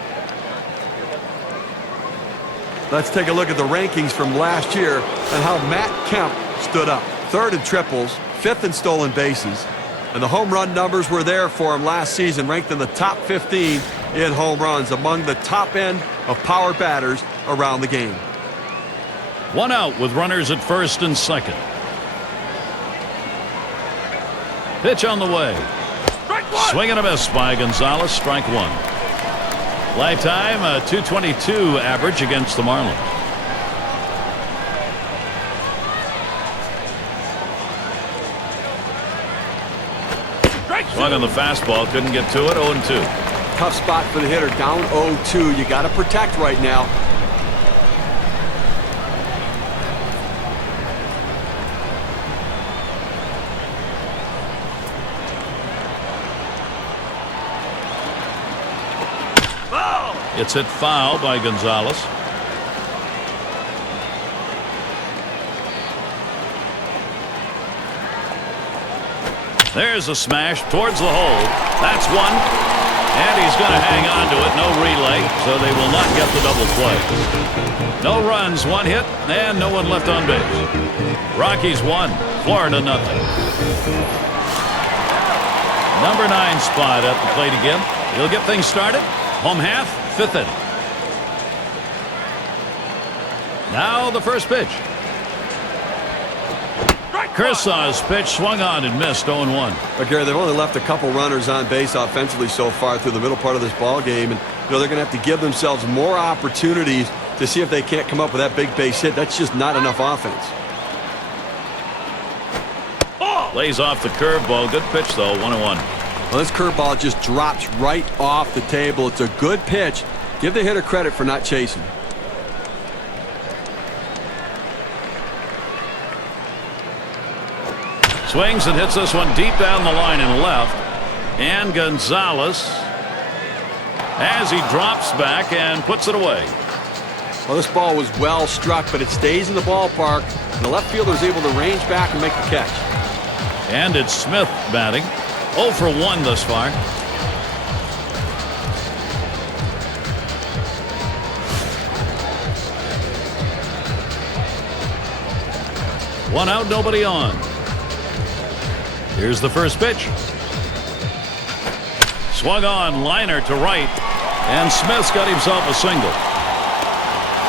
Let's take a look at the rankings from last year and how Matt Kemp stood up. Third in triples, fifth in stolen bases, and the home run numbers were there for him last season, ranked in the top 15 in home runs, among the top end of power batters around the game. One out with runners at first and second. Pitch on the way. Swing and a miss by Gonzalez. Strike one. Lifetime a .222 average against the Marlins. Swung on the fastball. Couldn't get to it. 0-2. Tough spot for the hitter. Down 0-2. You got to protect right now. It's hit foul by Gonzalez. There's a smash towards the hole. That's one. And he's going to hang on to it. No relay, so they will not get the double play. No runs, one hit, and no one left on base. Rockies 1, Florida nothing. Number 9 spot at the plate again. He'll get things started. Home half, fifth inning. Now the first pitch. Kershaw's pitch swung on and missed. 0-1. But Gary, they've only left a couple runners on base offensively so far through the middle part of this ball game, and they're going to have to give themselves more opportunities to see if they can't come up with that big base hit. That's just not enough offense. Lays off the curveball. Good pitch though. 1-1. Well, this curveball just drops right off the table. It's a good pitch. Give the hitter credit for not chasing. Swings and hits this one deep down the line and left. And Gonzalez, as he drops back and puts it away. Well, this ball was well struck, but it stays in the ballpark. And the left fielder is able to range back and make the catch. And it's Smith batting. 0 for 1 thus far. One out, nobody on. Here's the first pitch. Swung on, liner to right, and Smith's got himself a single.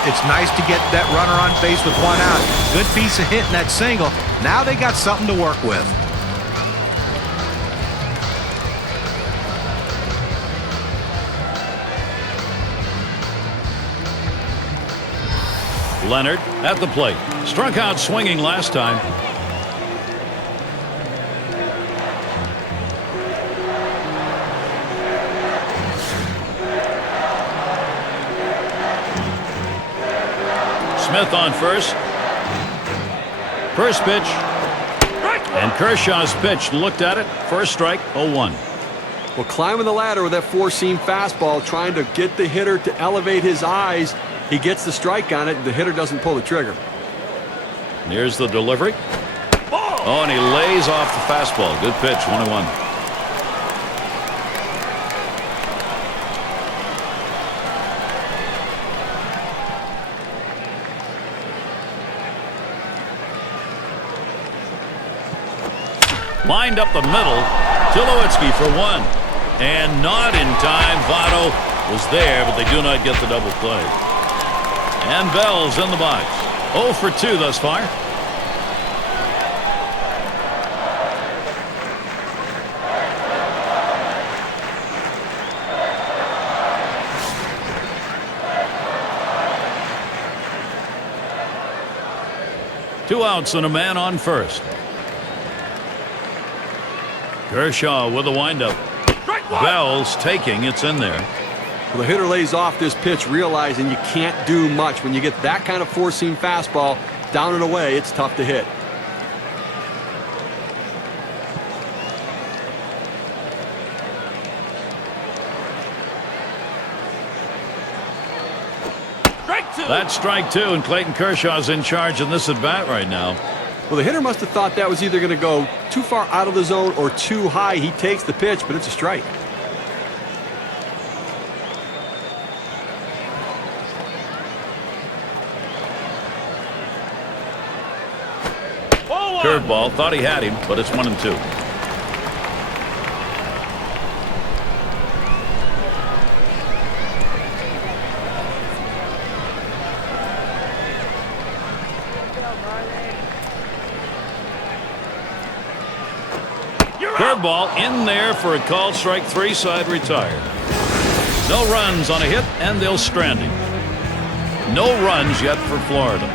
It's nice to get that runner on base with one out. Good piece of hitting that single. Now they got something to work with. Leonard at the plate. Struck out swinging last time. Smith on first. First pitch. And Kershaw's pitch. Looked at it. First strike. 0-1. Well, climbing the ladder with that four-seam fastball, trying to get the hitter to elevate his eyes. He gets the strike on it. The hitter doesn't pull the trigger. Here's the delivery. Oh, and he lays off the fastball. Good pitch, 1-1. Lined up the middle. Tulowitzki for one. And not in time. Votto was there, but they do not get the double play. And Bell's in the box. 0 for 2 thus far. Two outs and a man on first. Kershaw with a windup. Bell's taking. It's in there. Well, the hitter lays off this pitch, realizing you can't do much. When you get that kind of four-seam fastball down and away, it's tough to hit. That's strike two, and Clayton Kershaw's in charge in this at-bat right now. Well, the hitter must have thought that was either going to go too far out of the zone or too high. He takes the pitch, but it's a strike. Curveball, thought he had him, but it's 1-2. Curveball in there for a called strike three, side retired. No runs on a hit, and they'll strand him. No runs yet for Florida.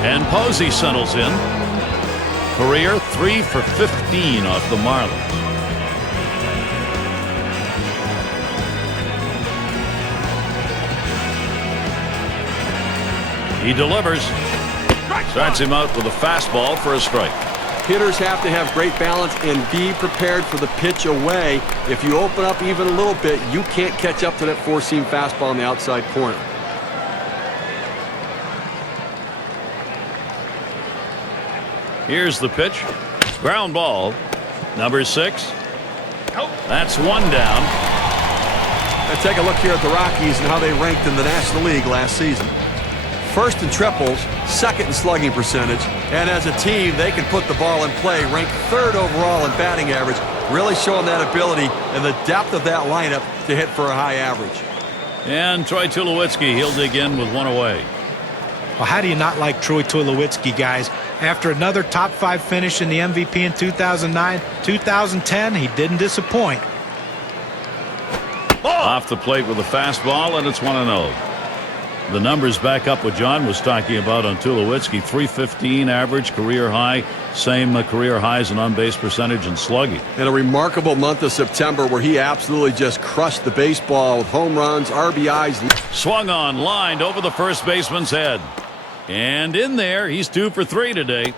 And Posey settles in. Career 3 for 15 off the Marlins. He delivers. Starts him out with a fastball for a strike. Hitters have to have great balance and be prepared for the pitch away. If you open up even a little bit, you can't catch up to that four-seam fastball on the outside corner. Here's the pitch. Ground ball. Number 6. That's one down. Let's take a look here at the Rockies and how they ranked in the National League last season. First in triples, second in slugging percentage, and as a team, they can put the ball in play, ranked third overall in batting average, really showing that ability and the depth of that lineup to hit for a high average. And Troy Tulowitzki, he'll dig in with one away. Well, how do you not like Troy Tulowitzki, guys? After another top 5 finish in the MVP in 2009, 2010, he didn't disappoint. Off the plate with a fastball, and it's 1-0. The numbers back up what John was talking about on Tulowitzki. 315 average, career high. Same career highs in on-base percentage and slugging. And a remarkable month of September where he absolutely just crushed the baseball with home runs, RBIs. Swung on, lined over the first baseman's head. And in there, he's 2 for 3 today.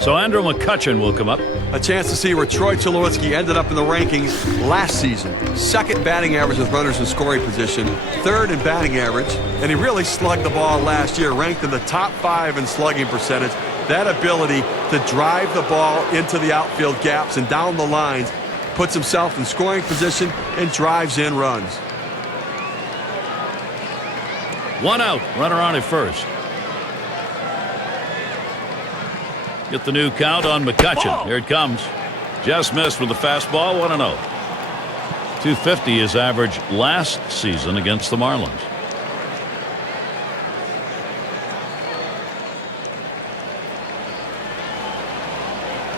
So Andrew McCutchen will come up. A chance to see where Troy Tulowitzki ended up in the rankings last season. Second batting average with runners in scoring position. Third in batting average. And he really slugged the ball last year, ranked in the top 5 in slugging percentage. That ability to drive the ball into the outfield gaps and down the lines puts himself in scoring position and drives in runs. 1 out, runner on at first. Get the new count on McCutchen. Here it comes. Just missed with the fastball. 1-0. 250 is average last season against the Marlins.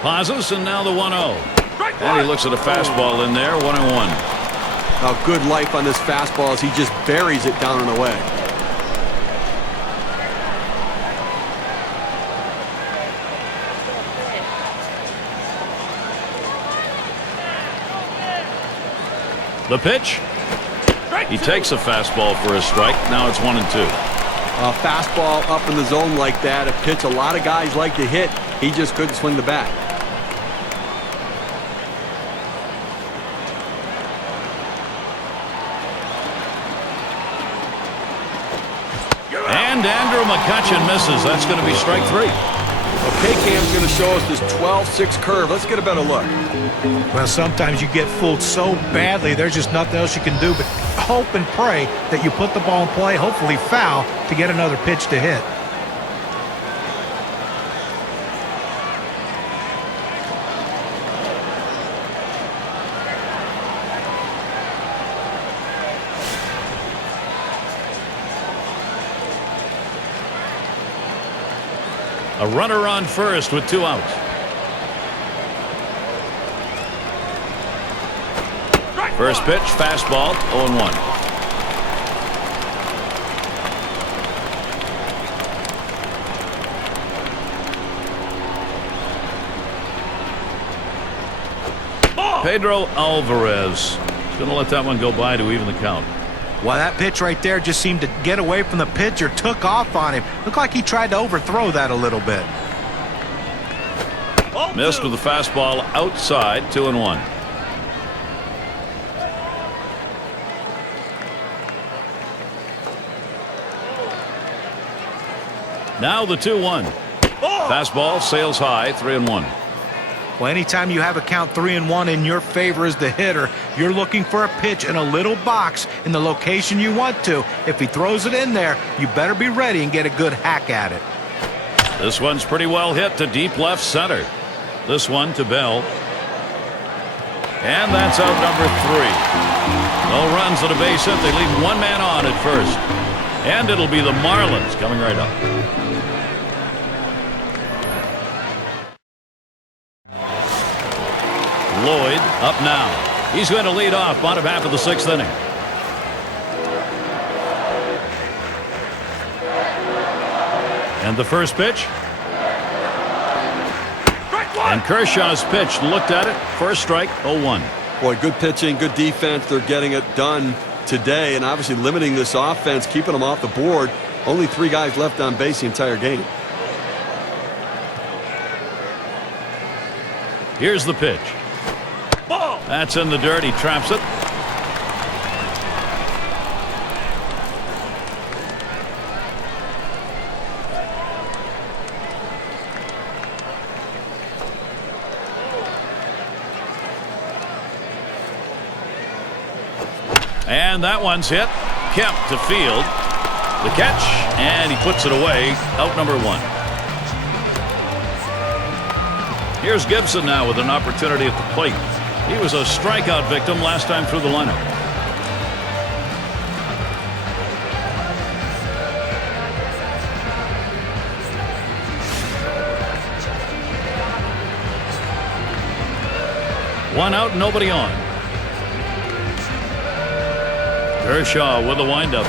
Pauses, and now the 1-0. And he looks at a fastball in there. 1-1. Now, good life on this fastball as he just buries it down and away. The pitch. He takes a fastball for a strike. Now it's 1-2. A fastball up in the zone like that, a pitch a lot of guys like to hit. He just couldn't swing the bat. And Andrew McCutchen misses. That's going to be strike 3. Okay, Cam's going to show us this 12-6 curve. Let's get a better look. Well, sometimes you get fooled so badly, there's just nothing else you can do but hope and pray that you put the ball in play, hopefully foul, to get another pitch to hit. A runner on first with 2 outs. First pitch, fastball, 0-1. Pedro Alvarez. Going to let that one go by to even the count. Well, that pitch right there just seemed to get away from the pitcher, took off on him. Looked like he tried to overthrow that a little bit. Missed with the fastball outside, 2-1. Now the 2-1. Fastball sails high, 3-1. Well, anytime you have a count 3-1 in your favor as the hitter, you're looking for a pitch in a little box in the location you want to. If he throws it in there, you better be ready and get a good hack at it. This one's pretty well hit to deep left center. This one to Bell. And that's out number 3. No runs at a base hit. They leave one man on at first. And it'll be the Marlins coming right up. Lloyd up now. He's going to lead off bottom half of the 6th inning. And the first pitch. And Kershaw's pitch, looked at it. First strike, 0-1. Boy, good pitching, good defense. They're getting it done today, and obviously limiting this offense, keeping them off the board. Only 3 guys left on base the entire game. Here's the pitch. That's in the dirt. He traps it. And that one's hit. Kemp to field. The catch, and he puts it away. Out number 1. Here's Gibson now with an opportunity at the plate. He was a strikeout victim last time through the lineup. One out, nobody on. Kershaw with a windup.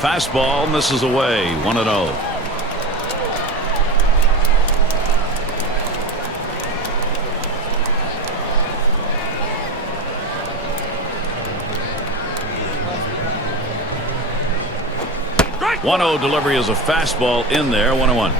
Fastball misses away. 1-0. Delivery is a fastball in there. 1-1.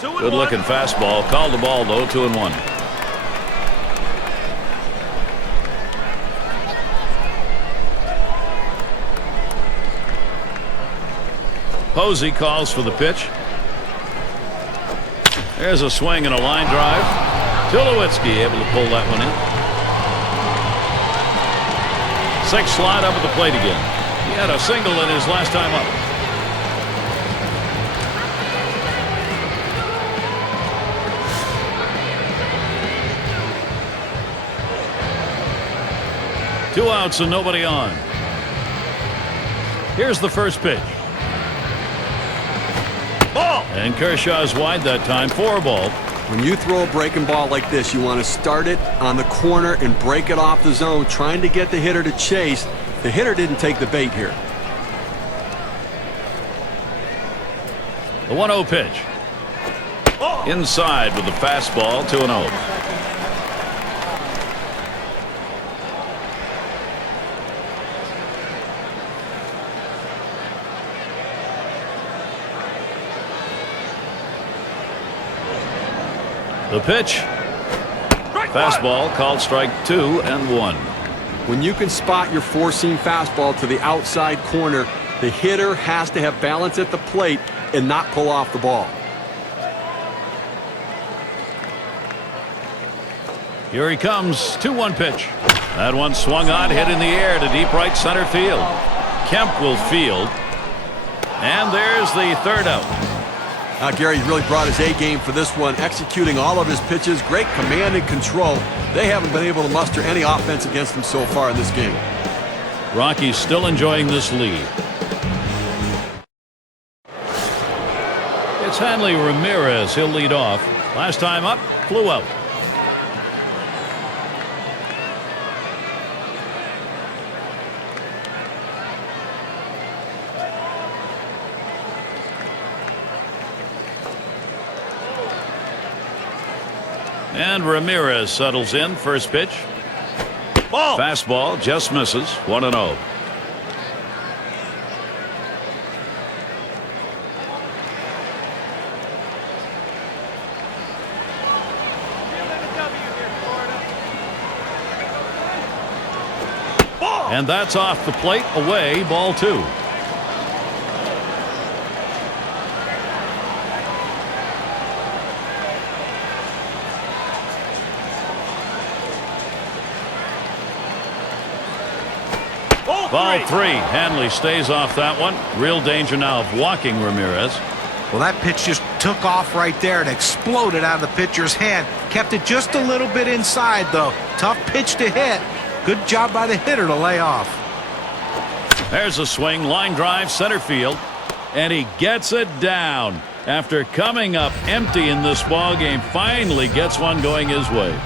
Good looking fastball. Called the ball though. 2-1. Posey calls for the pitch. There's a swing and a line drive. Tulowitzki able to pull that one in. 6 slide up at the plate again. He had a single in his last time up. Two outs and nobody on. Here's the first pitch. Ball! And Kershaw's wide that time. 4 ball. When you throw a breaking ball like this, you want to start it on the corner and break it off the zone, trying to get the hitter to chase. The hitter didn't take the bait here. The 1-0 pitch. Inside with the fastball. 2-0. The pitch. Fastball called strike 2 and 1. When you can spot your four-seam fastball to the outside corner, the hitter has to have balance at the plate and not pull off the ball. Here he comes. 2-1 pitch. That one swung on, hit in the air to deep right center field. Kemp will field. And there's the third out. Gary really brought his A game for this one, executing all of his pitches. Great command and control. They haven't been able to muster any offense against him so far in this game. Rockies still enjoying this lead. It's Hanley Ramirez. He'll lead off. Last time up, flew out. And Ramirez settles in. First pitch. Ball. Fastball just misses. 1-0. And that's off the plate. Away. Ball 2. Ball 3. Hanley stays off that one. Real danger now of walking Ramirez. Well, that pitch just took off right there and exploded out of the pitcher's hand. Kept it just a little bit inside, though. Tough pitch to hit. Good job by the hitter to lay off. There's a swing. Line drive center field. And he gets it down. After coming up empty in this ball game, finally gets one going his way.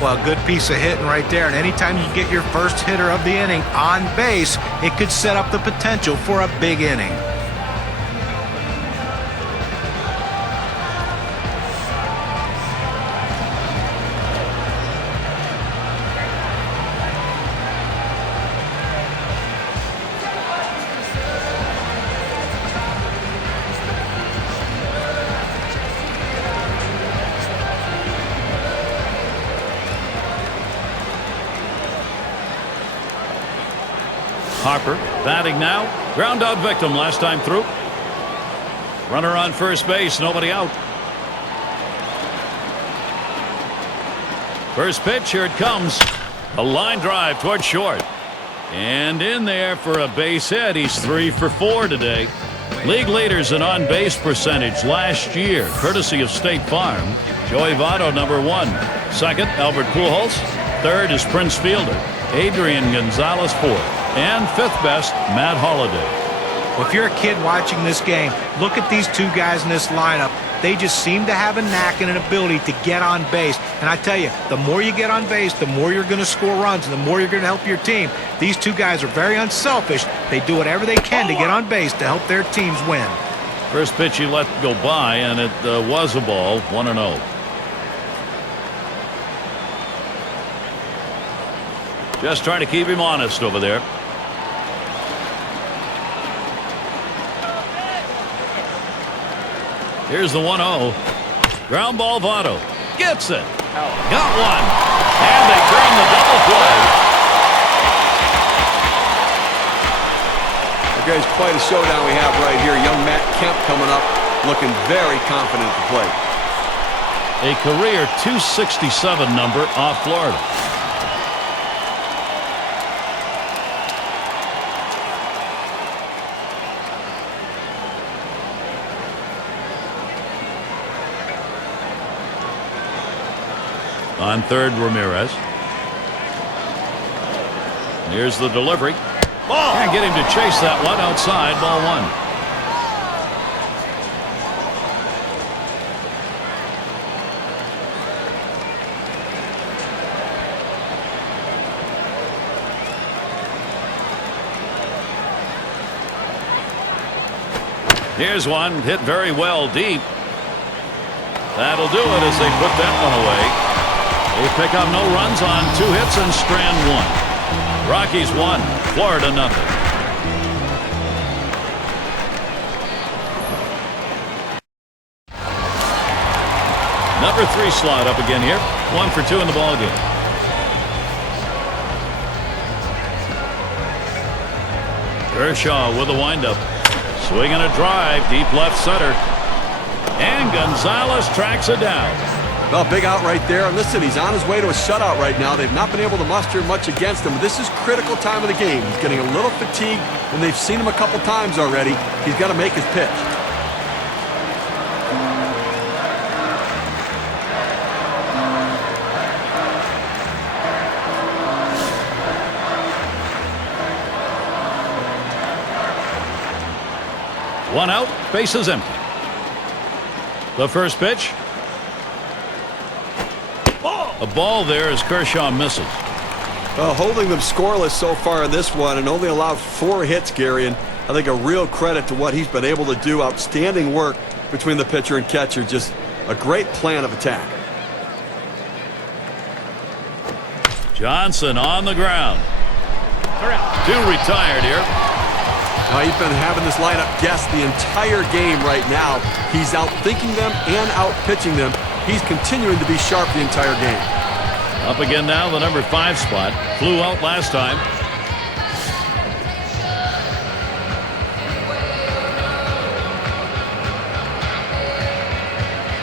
Well, good piece of hitting right there. And anytime you get your first hitter of the inning on base, it could set up the potential for a big inning. Harper batting now. Ground out victim last time through. Runner on first base. Nobody out. First pitch. Here it comes. A line drive toward short. And in there for a base hit. He's 3 for 4 today. League leaders in on-base percentage last year, courtesy of State Farm. Joey Votto, number 1. Second, Albert Pujols. Third is Prince Fielder. Adrian Gonzalez, 4th. And 5th best, Matt Holliday. Well, if you're a kid watching this game, look at these two guys in this lineup. They just seem to have a knack and an ability to get on base. And I tell you, the more you get on base, the more you're going to score runs, and the more you're going to help your team. These two guys are very unselfish. They do whatever they can to get on base to help their teams win. First pitch he let go by, and it was a ball. 1-0. Just trying to keep him honest over there. Here's the 1-0. Ground ball. Votto gets it. Got one. And they turn the double play. Okay, it's quite a showdown we have right here. Young Matt Kemp coming up, looking very confident at the plate. A career .267 number off Florida. On third, Ramirez. Here's the delivery. Ball. Can't get him to chase that one outside. Ball 1. Here's one hit very well deep. That'll do it as they put that one away. They pick up no runs on 2 hits and strand 1. Rockies 1, Florida nothing. number 3 slot up again here. 1 for 2 in the ball game. Kershaw with a windup. Swinging a drive deep left center. And Gonzalez tracks it down. Well, big out right there. And listen, he's on his way to a shutout right now. They've not been able to muster much against him. This is critical time of the game. He's getting a little fatigued, and they've seen him a couple times already. He's got to make his pitch. One out, bases empty. The first pitch. A ball there as Kershaw misses. Holding them scoreless so far in this one and only allowed 4 hits, Gary, and I think a real credit to what he's been able to do. Outstanding work between the pitcher and catcher. Just a great plan of attack. Johnson on the ground. 2 retired here. He's been having this lineup guess the entire game right now. He's out-thinking them and out-pitching them. He's continuing to be sharp the entire game. Up again now, the number 5 spot. Flew out last time.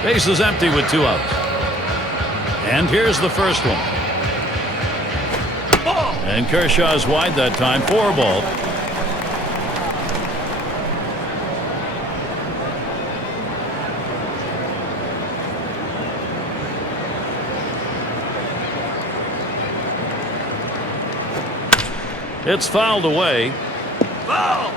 Base is empty with 2 outs. And here's the first one. And Kershaw's wide that time. 4 ball. It's fouled away. Foul!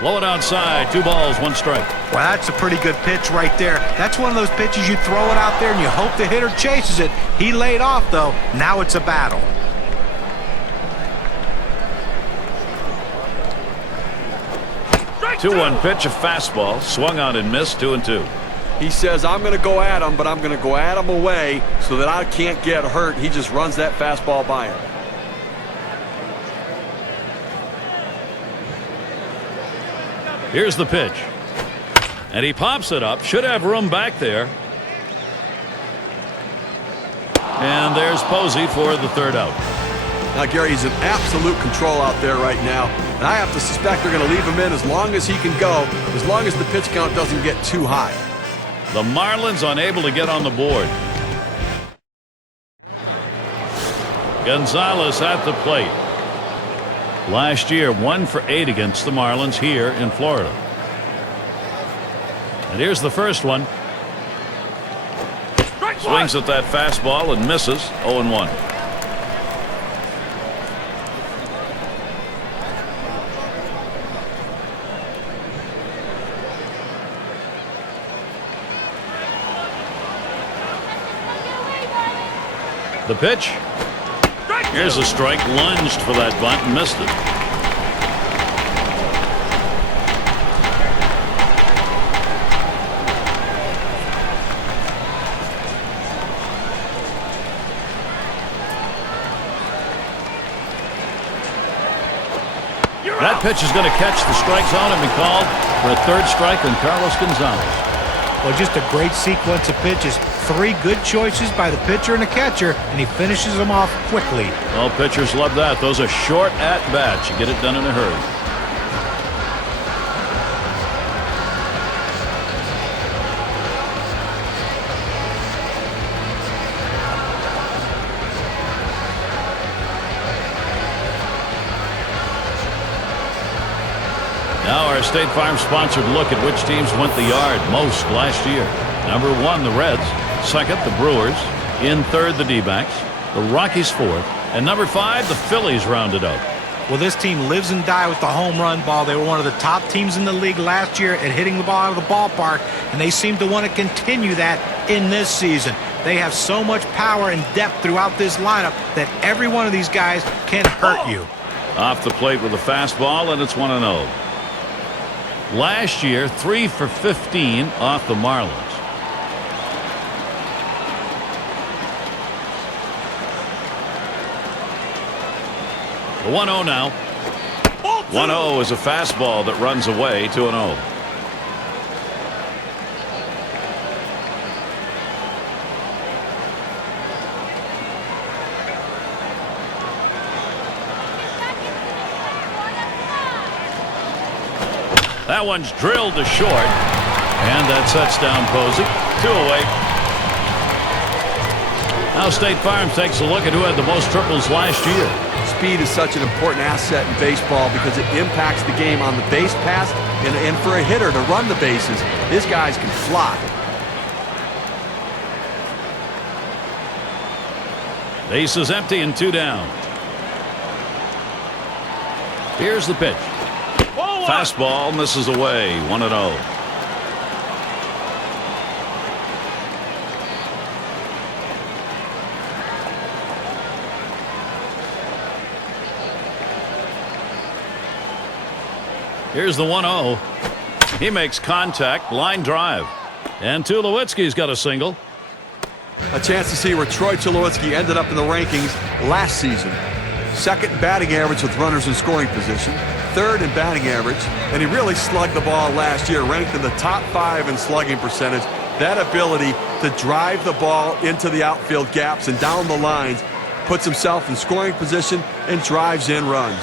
Blow it outside. 2 balls, 1 strike. Well, that's a pretty good pitch right there. That's one of those pitches you throw it out there and you hope the hitter chases it. He laid off, though. Now it's a battle. Strike 2-1 pitch, a fastball. Swung on and missed. 2-2. He says, I'm going to go at him, but I'm going to go at him away so that I can't get hurt. He just runs that fastball by him. Here's the pitch. And he pops it up. Should have room back there. And there's Posey for the 3rd out. Now, Gary, he's in absolute control out there right now. And I have to suspect they're going to leave him in as long as he can go, as long as the pitch count doesn't get too high. The Marlins unable to get on the board. Gonzalez at the plate. Last year, 1 for 8 against the Marlins here in Florida. And here's the first one. Swings at that fastball and misses. 0-1. The pitch. Here's a strike. Lunged for that bunt and missed it. That pitch is going to catch the strike zone and be called for a 3rd strike on Carlos Gonzalez. Well, just a great sequence of pitches. 3 good choices by the pitcher and the catcher, and he finishes them off quickly. Well, pitchers love that. Those are short at-bats. You get it done in a hurry. Now our State Farm sponsored look at which teams went the yard most last year. Number 1, the Reds. 2nd, the Brewers. In 3rd, the D-backs. The Rockies 4th. And number 5, the Phillies rounded out. Well, this team lives and dies with the home run ball. They were one of the top teams in the league last year at hitting the ball out of the ballpark, and they seem to want to continue that in this season. They have so much power and depth throughout this lineup that every one of these guys can hurt you. Off the plate with a fastball, and it's 1-0. Last year, 3 for 15 off the Marlins. The 1-0 now. 1-0 is a fastball that runs away. 2-0. That one's drilled to short, and that sets down Posey. 2 away. Now State Farm takes a look at who had the most triples last year. Speed is such an important asset in baseball because it impacts the game on the base pass, and for a hitter to run the bases, these guys can fly. Base is empty and 2 down. Here's the pitch. Fastball misses away. 1-0. Here's the 1-0. He makes contact. Line drive. And Tulowitzki's got a single. A chance to see where Troy Tulowitzki ended up in the rankings last season. Second in batting average with runners in scoring position. Third in batting average, and he really slugged the ball last year, ranked in the top 5 in slugging percentage. That ability to drive the ball into the outfield gaps and down the lines puts himself in scoring position and drives in runs.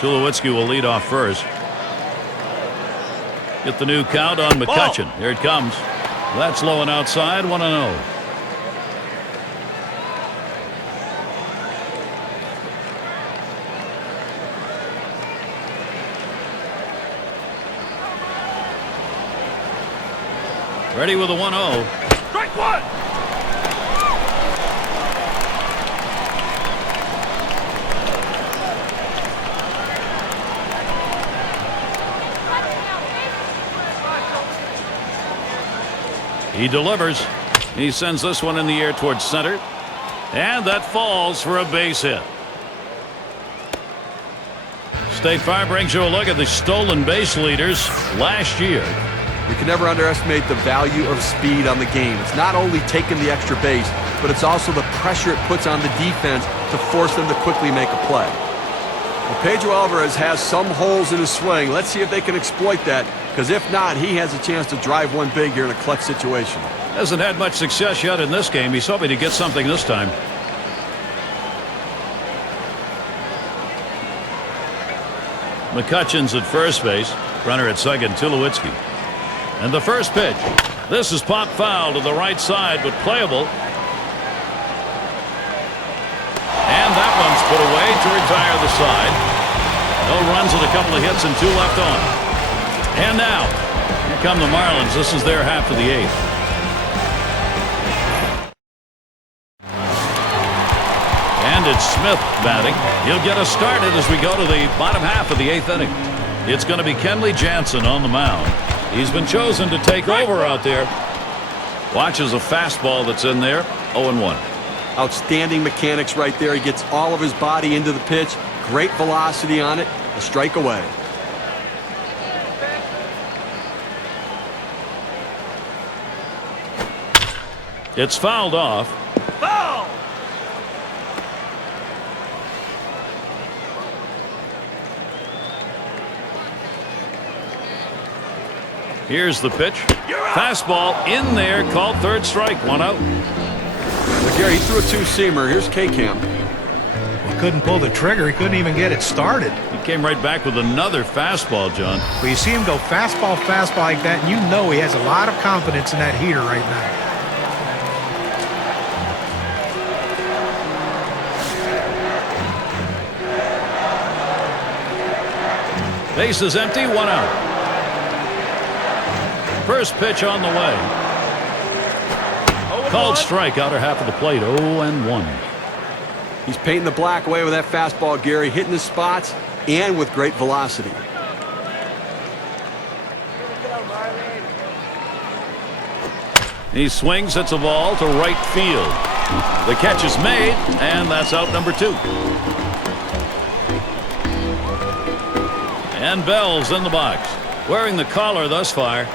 Tulowitzki will lead off first. Get the new count on McCutchen. Here it comes. That's low and outside. 1-0. Ready with a 1-0. Strike one. He delivers. He sends this one in the air towards center. And that falls for a base hit. State Farm brings you a look at the stolen base leaders last year. You can never underestimate the value of speed on the game. It's not only taking the extra base, but it's also the pressure it puts on the defense to force them to quickly make a play. Well, Pedro Alvarez has some holes in his swing. Let's see if they can exploit that, because if not, he has a chance to drive one big here in a clutch situation. Hasn't had much success yet in this game. He's hoping to get something this time. McCutchen's at first base. Runner at second, Tulowitzki. And the first pitch. This is popped foul to the right side, but playable. And that one's put away to retire the side. No runs and a couple of hits and 2 left on. And now, here come the Marlins. This is their half of the 8th. And it's Smith batting. He'll get us started as we go to the bottom half of the 8th inning. It's going to be Hanley Johnson on the mound. He's been chosen to take over out there. Watches a fastball that's in there. 0-1. Outstanding mechanics right there. He gets all of his body into the pitch. Great velocity on it. A strike away. It's fouled off. Foul! Here's the pitch. Fastball in there, called third strike. 1 out. But Gary, he threw a 2-seamer. Here's Kemp. He couldn't pull the trigger. He couldn't even get it started. He came right back with another fastball, John. Well, you see him go fastball like that, and you know he has a lot of confidence in that heater right now. Base is empty. 1 out. First pitch on the way. Called strike, outer half of the plate. 0-1. He's painting the black away with that fastball, Gary, hitting the spots and with great velocity. He swings, hits a ball to right field. The catch is made, and that's out number 2. And Bell's in the box, wearing the collar thus far.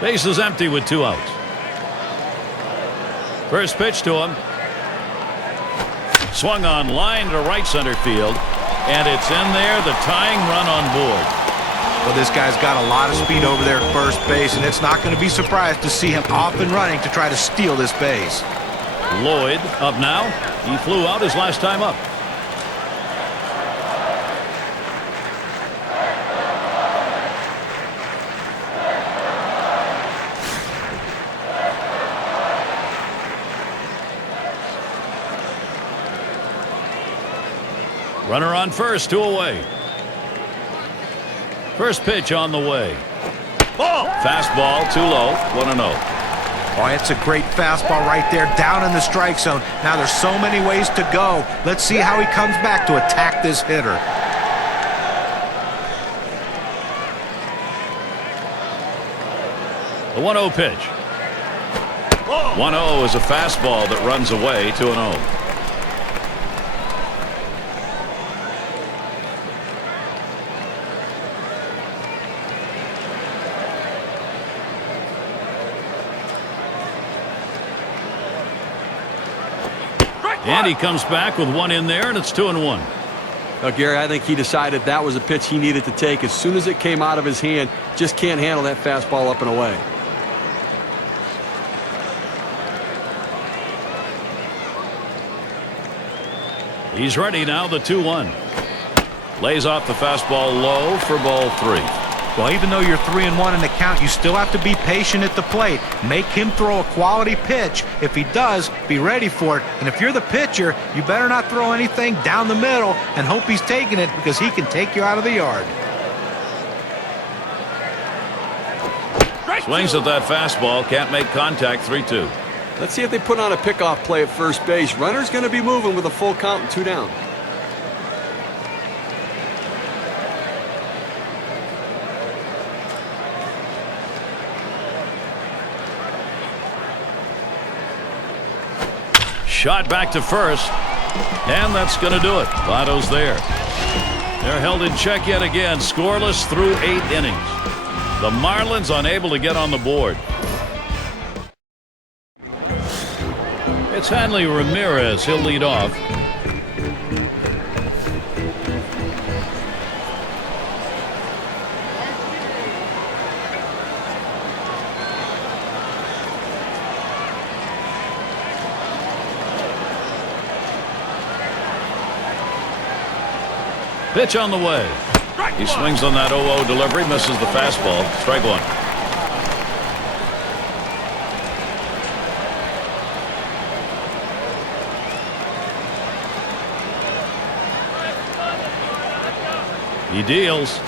Base is empty with 2 outs. First pitch to him. Swung on line to right center field. And it's in there, the tying run on board. Well, this guy's got a lot of speed over there at first base, and it's not going to be surprised to see him off and running to try to steal this base. Lloyd up now. He flew out his last time up. Runner on first, 2 away. First pitch on the way. Ball. Fastball, too low, 1-0. Oh, it's a great fastball right there, down in the strike zone. Now there's so many ways to go. Let's see how he comes back to attack this hitter. The 1-0 pitch. 1-0 is a fastball that runs away, 2-0. And he comes back with 1 in there, and it's 2-1. Now, Gary, I think he decided that was a pitch he needed to take. As soon as it came out of his hand, just can't handle that fastball up and away. He's ready now, the 2-1. Lays off the fastball low for ball 3. Well, even though you're 3-1 in the count, you still have to be patient at the plate. Make him throw a quality pitch. If he does, be ready for it. And if you're the pitcher, you better not throw anything down the middle and hope he's taking it, because he can take you out of the yard. Swings at that fastball, can't make contact, 3-2. Let's see if they put on a pickoff play at first base. Runner's going to be moving with a full count and 2 down. Shot back to first, and that's going to do it. Votto's there. They're held in check yet again, scoreless through 8 innings. The Marlins unable to get on the board. It's Hanley Ramirez. He'll lead off. Pitch on the way. He swings on that 0-0 delivery, misses the fastball. Strike 1. He deals.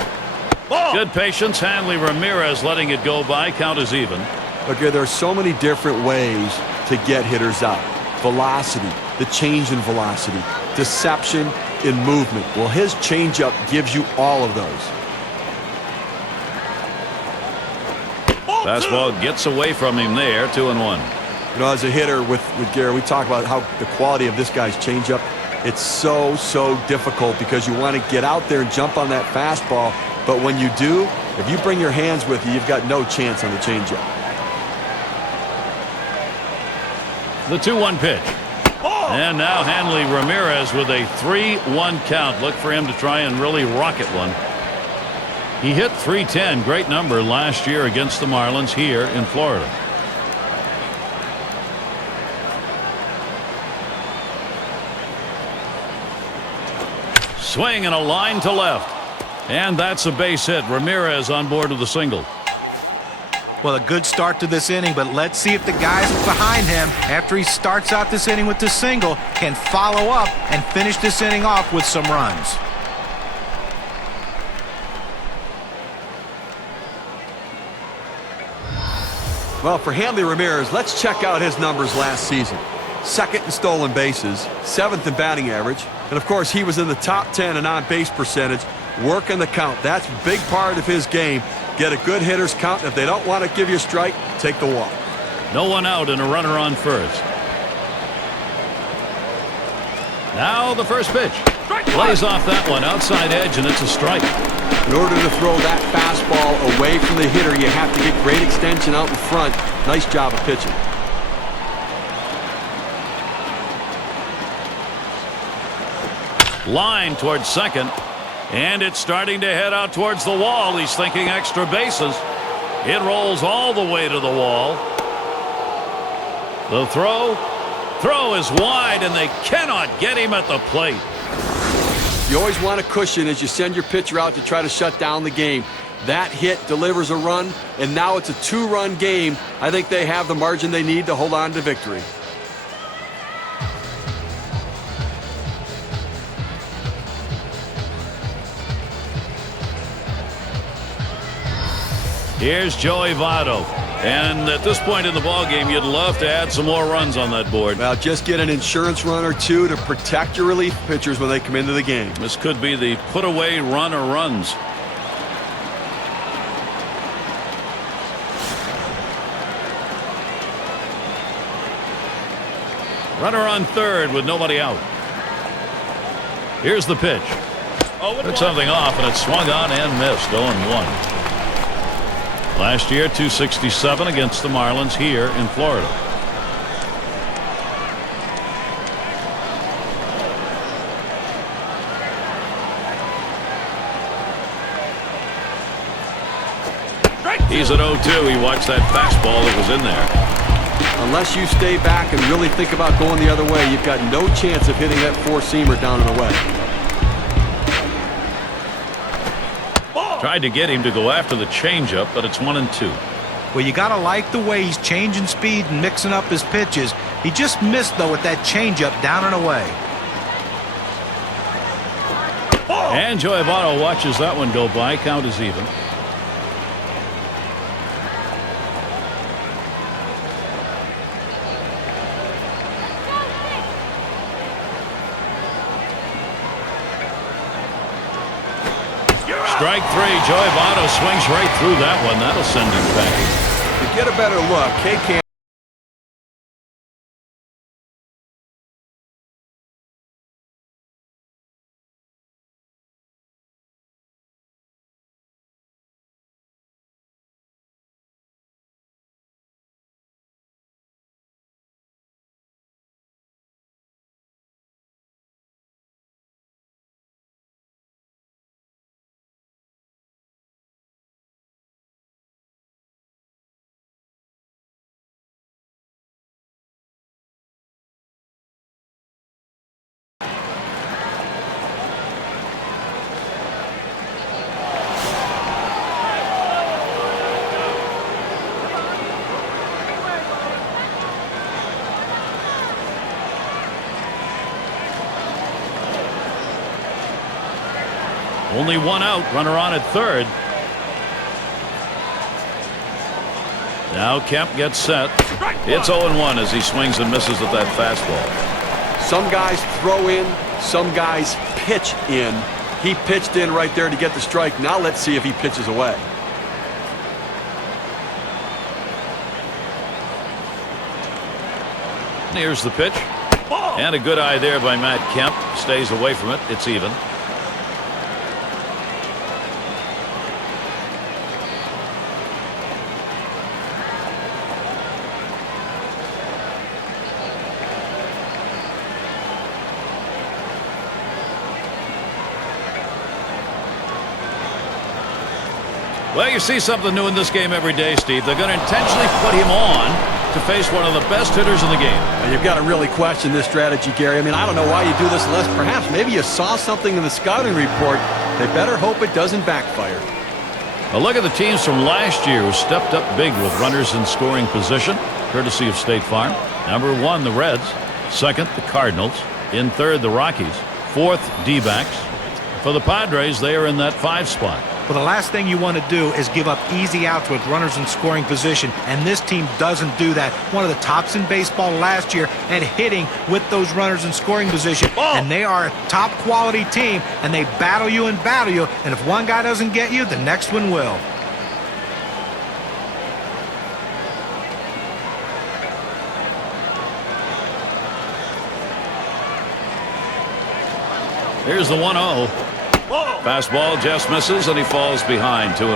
Good patience. Hanley Ramirez letting it go by. Count is even. Okay, there are so many different ways to get hitters out. Velocity, the change in velocity, deception in movement. Well, his changeup gives you all of those. Fastball gets away from him there. 2-1. You know, as a hitter with Gary, we talk about how the quality of this guy's changeup. It's so difficult because you want to get out there and jump on that fastball. But when you do, if you bring your hands with you, you've got no chance on the changeup. The 2-1 pitch. And now Hanley Ramirez with a 3-1 count. Look for him to try and really rocket one. He hit .310, great number last year against the Marlins here in Florida. Swing and a line to left. And that's a base hit. Ramirez on board with a single. Well, a good start to this inning, but let's see if the guys behind him, after he starts out this inning with this single, can follow up and finish this inning off with some runs. Well, for Hanley Ramirez, let's check out his numbers last season. 2nd in stolen bases, 7th in batting average, and of course he was in the top 10 in on-base percentage. Working the count, that's a big part of his game. Get a good hitter's count. If they don't want to give you a strike, take the walk. No one out and a runner on first. Now the first pitch. Lays off that one outside edge, and it's a strike. In order to throw that fastball away from the hitter, you have to get great extension out in front. Nice job of pitching. Line towards second, and it's starting to head out towards the wall. He's thinking extra bases. It rolls all the way to the wall. The throw is wide, and they cannot get him at the plate. You always want a cushion as you send your pitcher out to try to shut down the game. That hit delivers a run, and now it's a 2-run game. I think they have the margin they need to hold on to victory. Here's Joey Votto. And at this point in the ballgame, you'd love to add some more runs on that board. Well, just get an insurance run or two to protect your relief pitchers when they come into the game. This could be the put-away run or runs. Runner on third with nobody out. Here's the pitch. Took something off, and it swung on and missed. 0-1. Last year, 267 against the Marlins here in Florida. He's at 0-2. He watched that fastball that was in there. Unless you stay back and really think about going the other way, you've got no chance of hitting that four-seamer down and away. Tried to get him to go after the changeup, but it's 1-2. Well, you got to like the way he's changing speed and mixing up his pitches. He just missed, though, with that changeup down and away. And Joey Votto watches that one go by. Count is even. Strike three. Joey Votto swings right through that one. That'll send him packing. To get a better look, K-Camp. Only one out. Runner on at third. Now Kemp gets set. It's 0-1 as he swings and misses at that fastball. Some guys throw in, some guys pitch in. He pitched in right there to get the strike. Now let's see if he pitches away. Here's the pitch. And a good eye there by Matt Kemp. Stays away from it. It's even. Well, you see something new in this game every day, Steve. They're going to intentionally put him on to face one of the best hitters in the game. And you've got to really question this strategy, Gary. I mean, I don't know why you do this unless perhaps maybe you saw something in the scouting report. They better hope it doesn't backfire. A look at the teams from last year who stepped up big with runners in scoring position, courtesy of State Farm. Number 1, the Reds. Second, the Cardinals. In third, the Rockies. Fourth, D-backs. For the Padres, they are in that 5 spot. Well, the last thing you want to do is give up easy outs with runners in scoring position, and this team doesn't do that. One of the tops in baseball last year at hitting with those runners in scoring position, and they are a top quality team, and they battle you, and if one guy doesn't get you, the next one will. Here's the 1-0. Fastball just misses, and he falls behind 2-0.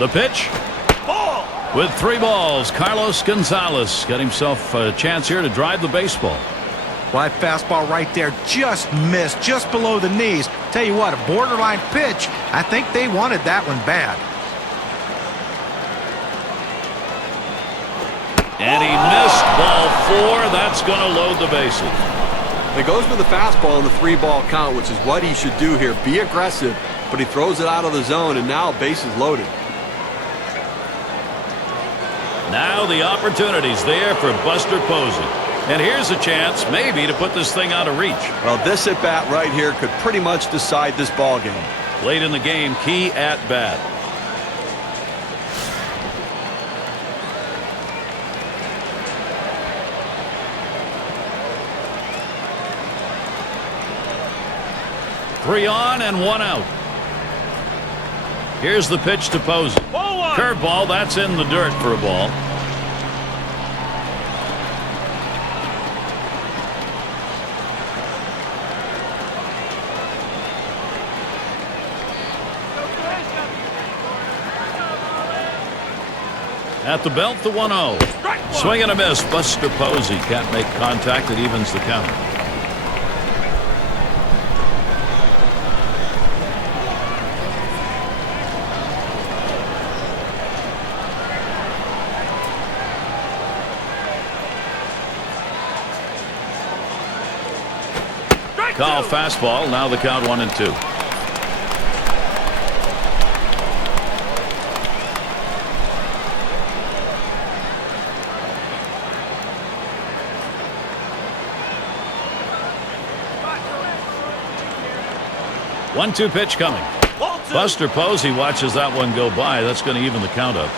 The pitch. With 3 balls, Carlos Gonzalez got himself a chance here to drive the baseball. Well, that fastball right there just missed, just below the knees. Tell you what, a borderline pitch. I think they wanted that one bad. And he missed ball 4. That's going to load the bases. It goes with the fastball in the 3-ball count, which is what he should do here. Be aggressive, but he throws it out of the zone, and now bases loaded. Now the opportunity's there for Buster Posey. And here's a chance maybe to put this thing out of reach. Well, this at-bat right here could pretty much decide this ball game. Late in the game, key at-bat. Three on and 1 out. Here's the pitch to Posey. Curveball, that's in the dirt for a ball. At the belt, the 1-0. Swing and a miss. Buster Posey can't make contact. It evens the count. Call fastball. Now the count 1-2. One-two pitch coming. Buster Posey watches that one go by. That's going to even the count up.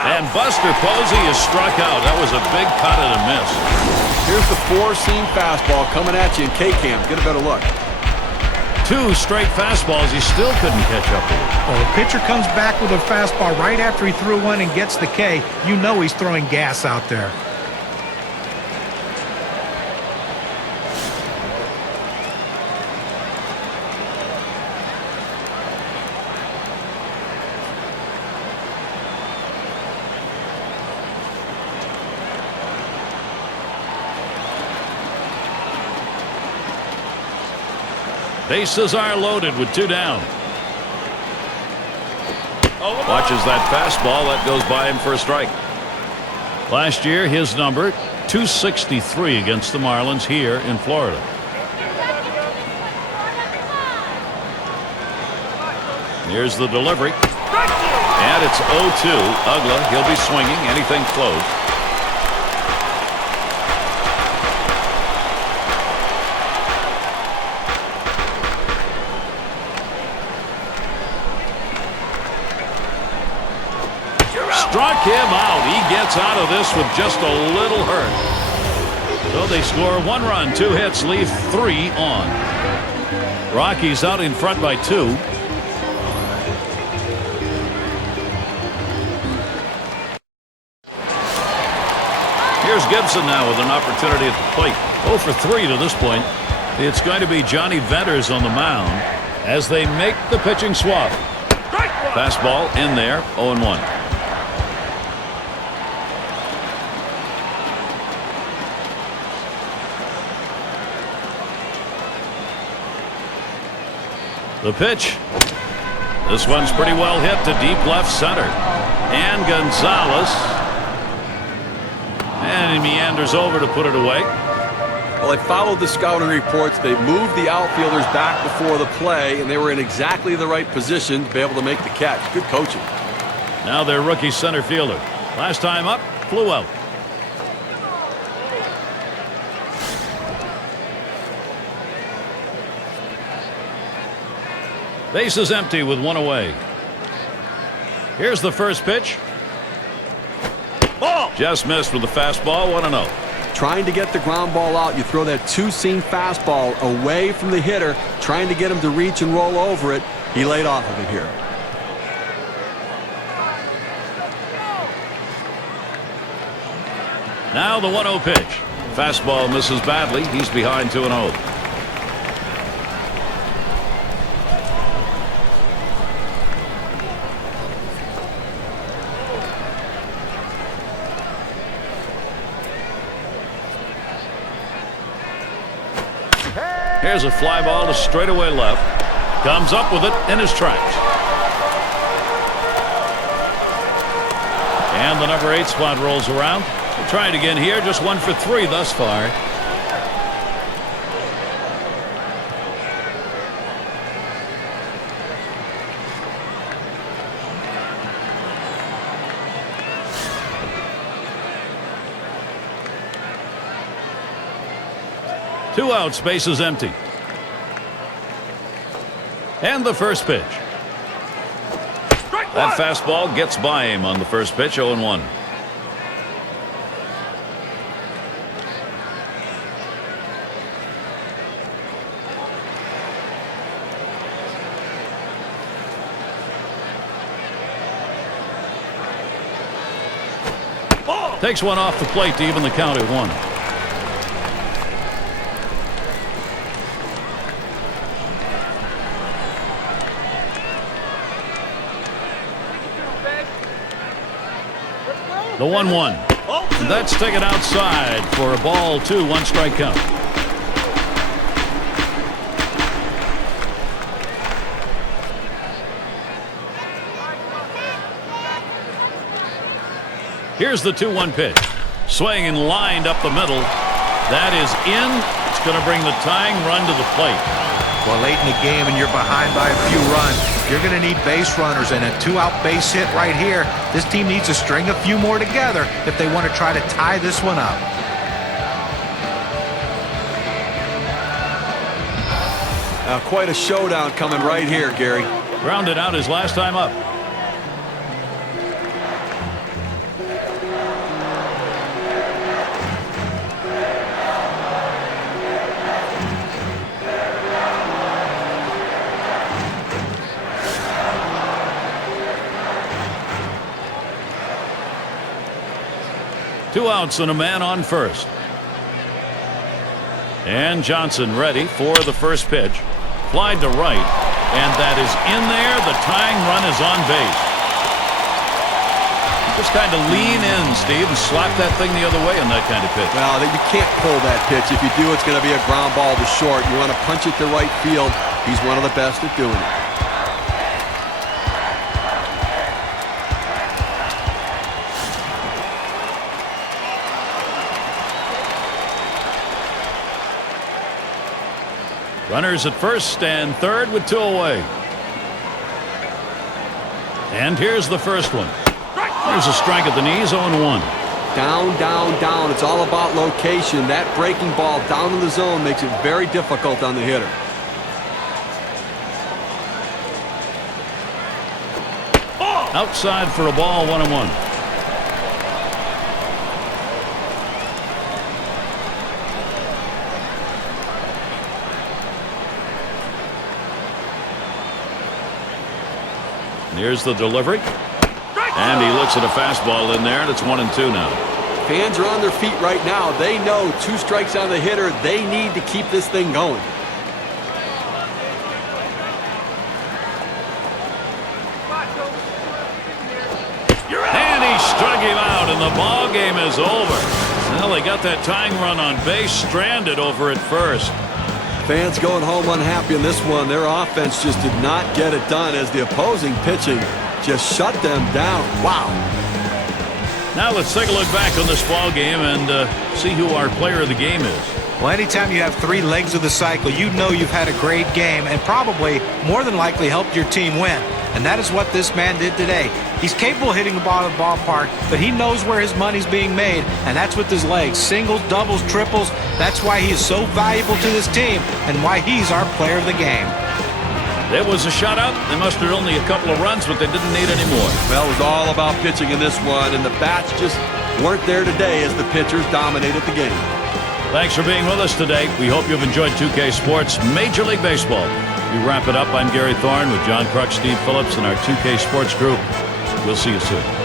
And Buster Posey is struck out. That was a big cut and a miss. Here's the 4-seam fastball coming at you in K-Cam. Get a better look. 2 straight fastballs. He still couldn't catch up with it. Well, the pitcher comes back with a fastball right after he threw one and gets the K. You know he's throwing gas out there. Bases are loaded with 2 down. Watches that fastball. That goes by him for a strike. Last year, his number, 263 against the Marlins here in Florida. Here's the delivery. And it's 0-2. Ugla, he'll be swinging. Anything close. Struck him out. He gets out of this with just a little hurt. So they score 1 run, 2 hits, leave 3 on. Rockies out in front by 2. Here's Gibson now with an opportunity at the plate. 0 for 3 to this point. It's going to be Johnny Venters on the mound as they make the pitching swap. Fastball in there, 0-1. The pitch. This one's pretty well hit to deep left center. And Gonzalez. And he meanders over to put it away. Well, they followed the scouting reports. They moved the outfielders back before the play, and they were in exactly the right position to be able to make the catch. Good coaching. Now their rookie center fielder. Last time up, flew out. Base is empty with 1 away. Here's the first pitch. Ball. Just missed with the fastball. 1-0. Trying to get the ground ball out. You throw that two-seam fastball away from the hitter, trying to get him to reach and roll over it. He laid off of it here. Now the 1-0 pitch. Fastball misses badly. He's behind 2-0. Here's a fly ball to straightaway left. Comes up with it in his tracks. And the number 8 spot rolls around. We'll try it again here. Just 1 for 3 thus far. Two out, space is empty. And the first pitch. That fastball gets by him on the first pitch. 0-1. Takes one off the plate to even the count at 1. The 1-1. That's taken outside for a ball 2, 1 strike count. Here's the 2-1 pitch. Swing and lined up the middle. That is in. It's going to bring the tying run to the plate. Well, late in the game and you're behind by a few runs, you're going to need base runners, and a 2-out base hit right here. This team needs to string a few more together if they want to try to tie this one up. Quite a showdown coming right here, Gary. Grounded out his last time up. Two outs and a man on first. And Johnson ready for the first pitch. Fly to right. And that is in there. The tying run is on base. Just kind of lean in, Steve, and slap that thing the other way on that kind of pitch. Well, you can't pull that pitch. If you do, it's going to be a ground ball to short. You want to punch it to right field. He's one of the best at doing it. Runners at first and third with 2 away. And here's the first one. There's a strike at the knees, 0-1. Down, down, down. It's all about location. That breaking ball down in the zone makes it very difficult on the hitter. Outside for a ball, 1-1. Here's the delivery. And he looks at a fastball in there, and it's 1-2 now. Fans are on their feet right now. They know 2 strikes on the hitter. They need to keep this thing going. And he struck him out, and the ball game is over. Well, they got that tying run on base, stranded over at first. Fans going home unhappy in this one. Their offense just did not get it done as the opposing pitching just shut them down. Wow. Now let's take a look back on this ball game and see who our player of the game is. Well, anytime you have 3 legs of the cycle, you know you've had a great game and probably more than likely helped your team win. And that is what this man did today. He's capable of hitting the ball at the ballpark, but he knows where his money's being made, and that's with his legs. Singles, doubles, triples. That's why he is so valuable to this team and why he's our player of the game. It was a shutout. They mustered only a couple of runs, but they didn't need any more. Well, it was all about pitching in this one, and the bats just weren't there today as the pitchers dominated the game. Thanks for being with us today. We hope you've enjoyed 2K Sports Major League Baseball. We wrap it up. I'm Gary Thorne with John Kruk, Steve Phillips, and our 2K Sports crew. We'll see you soon.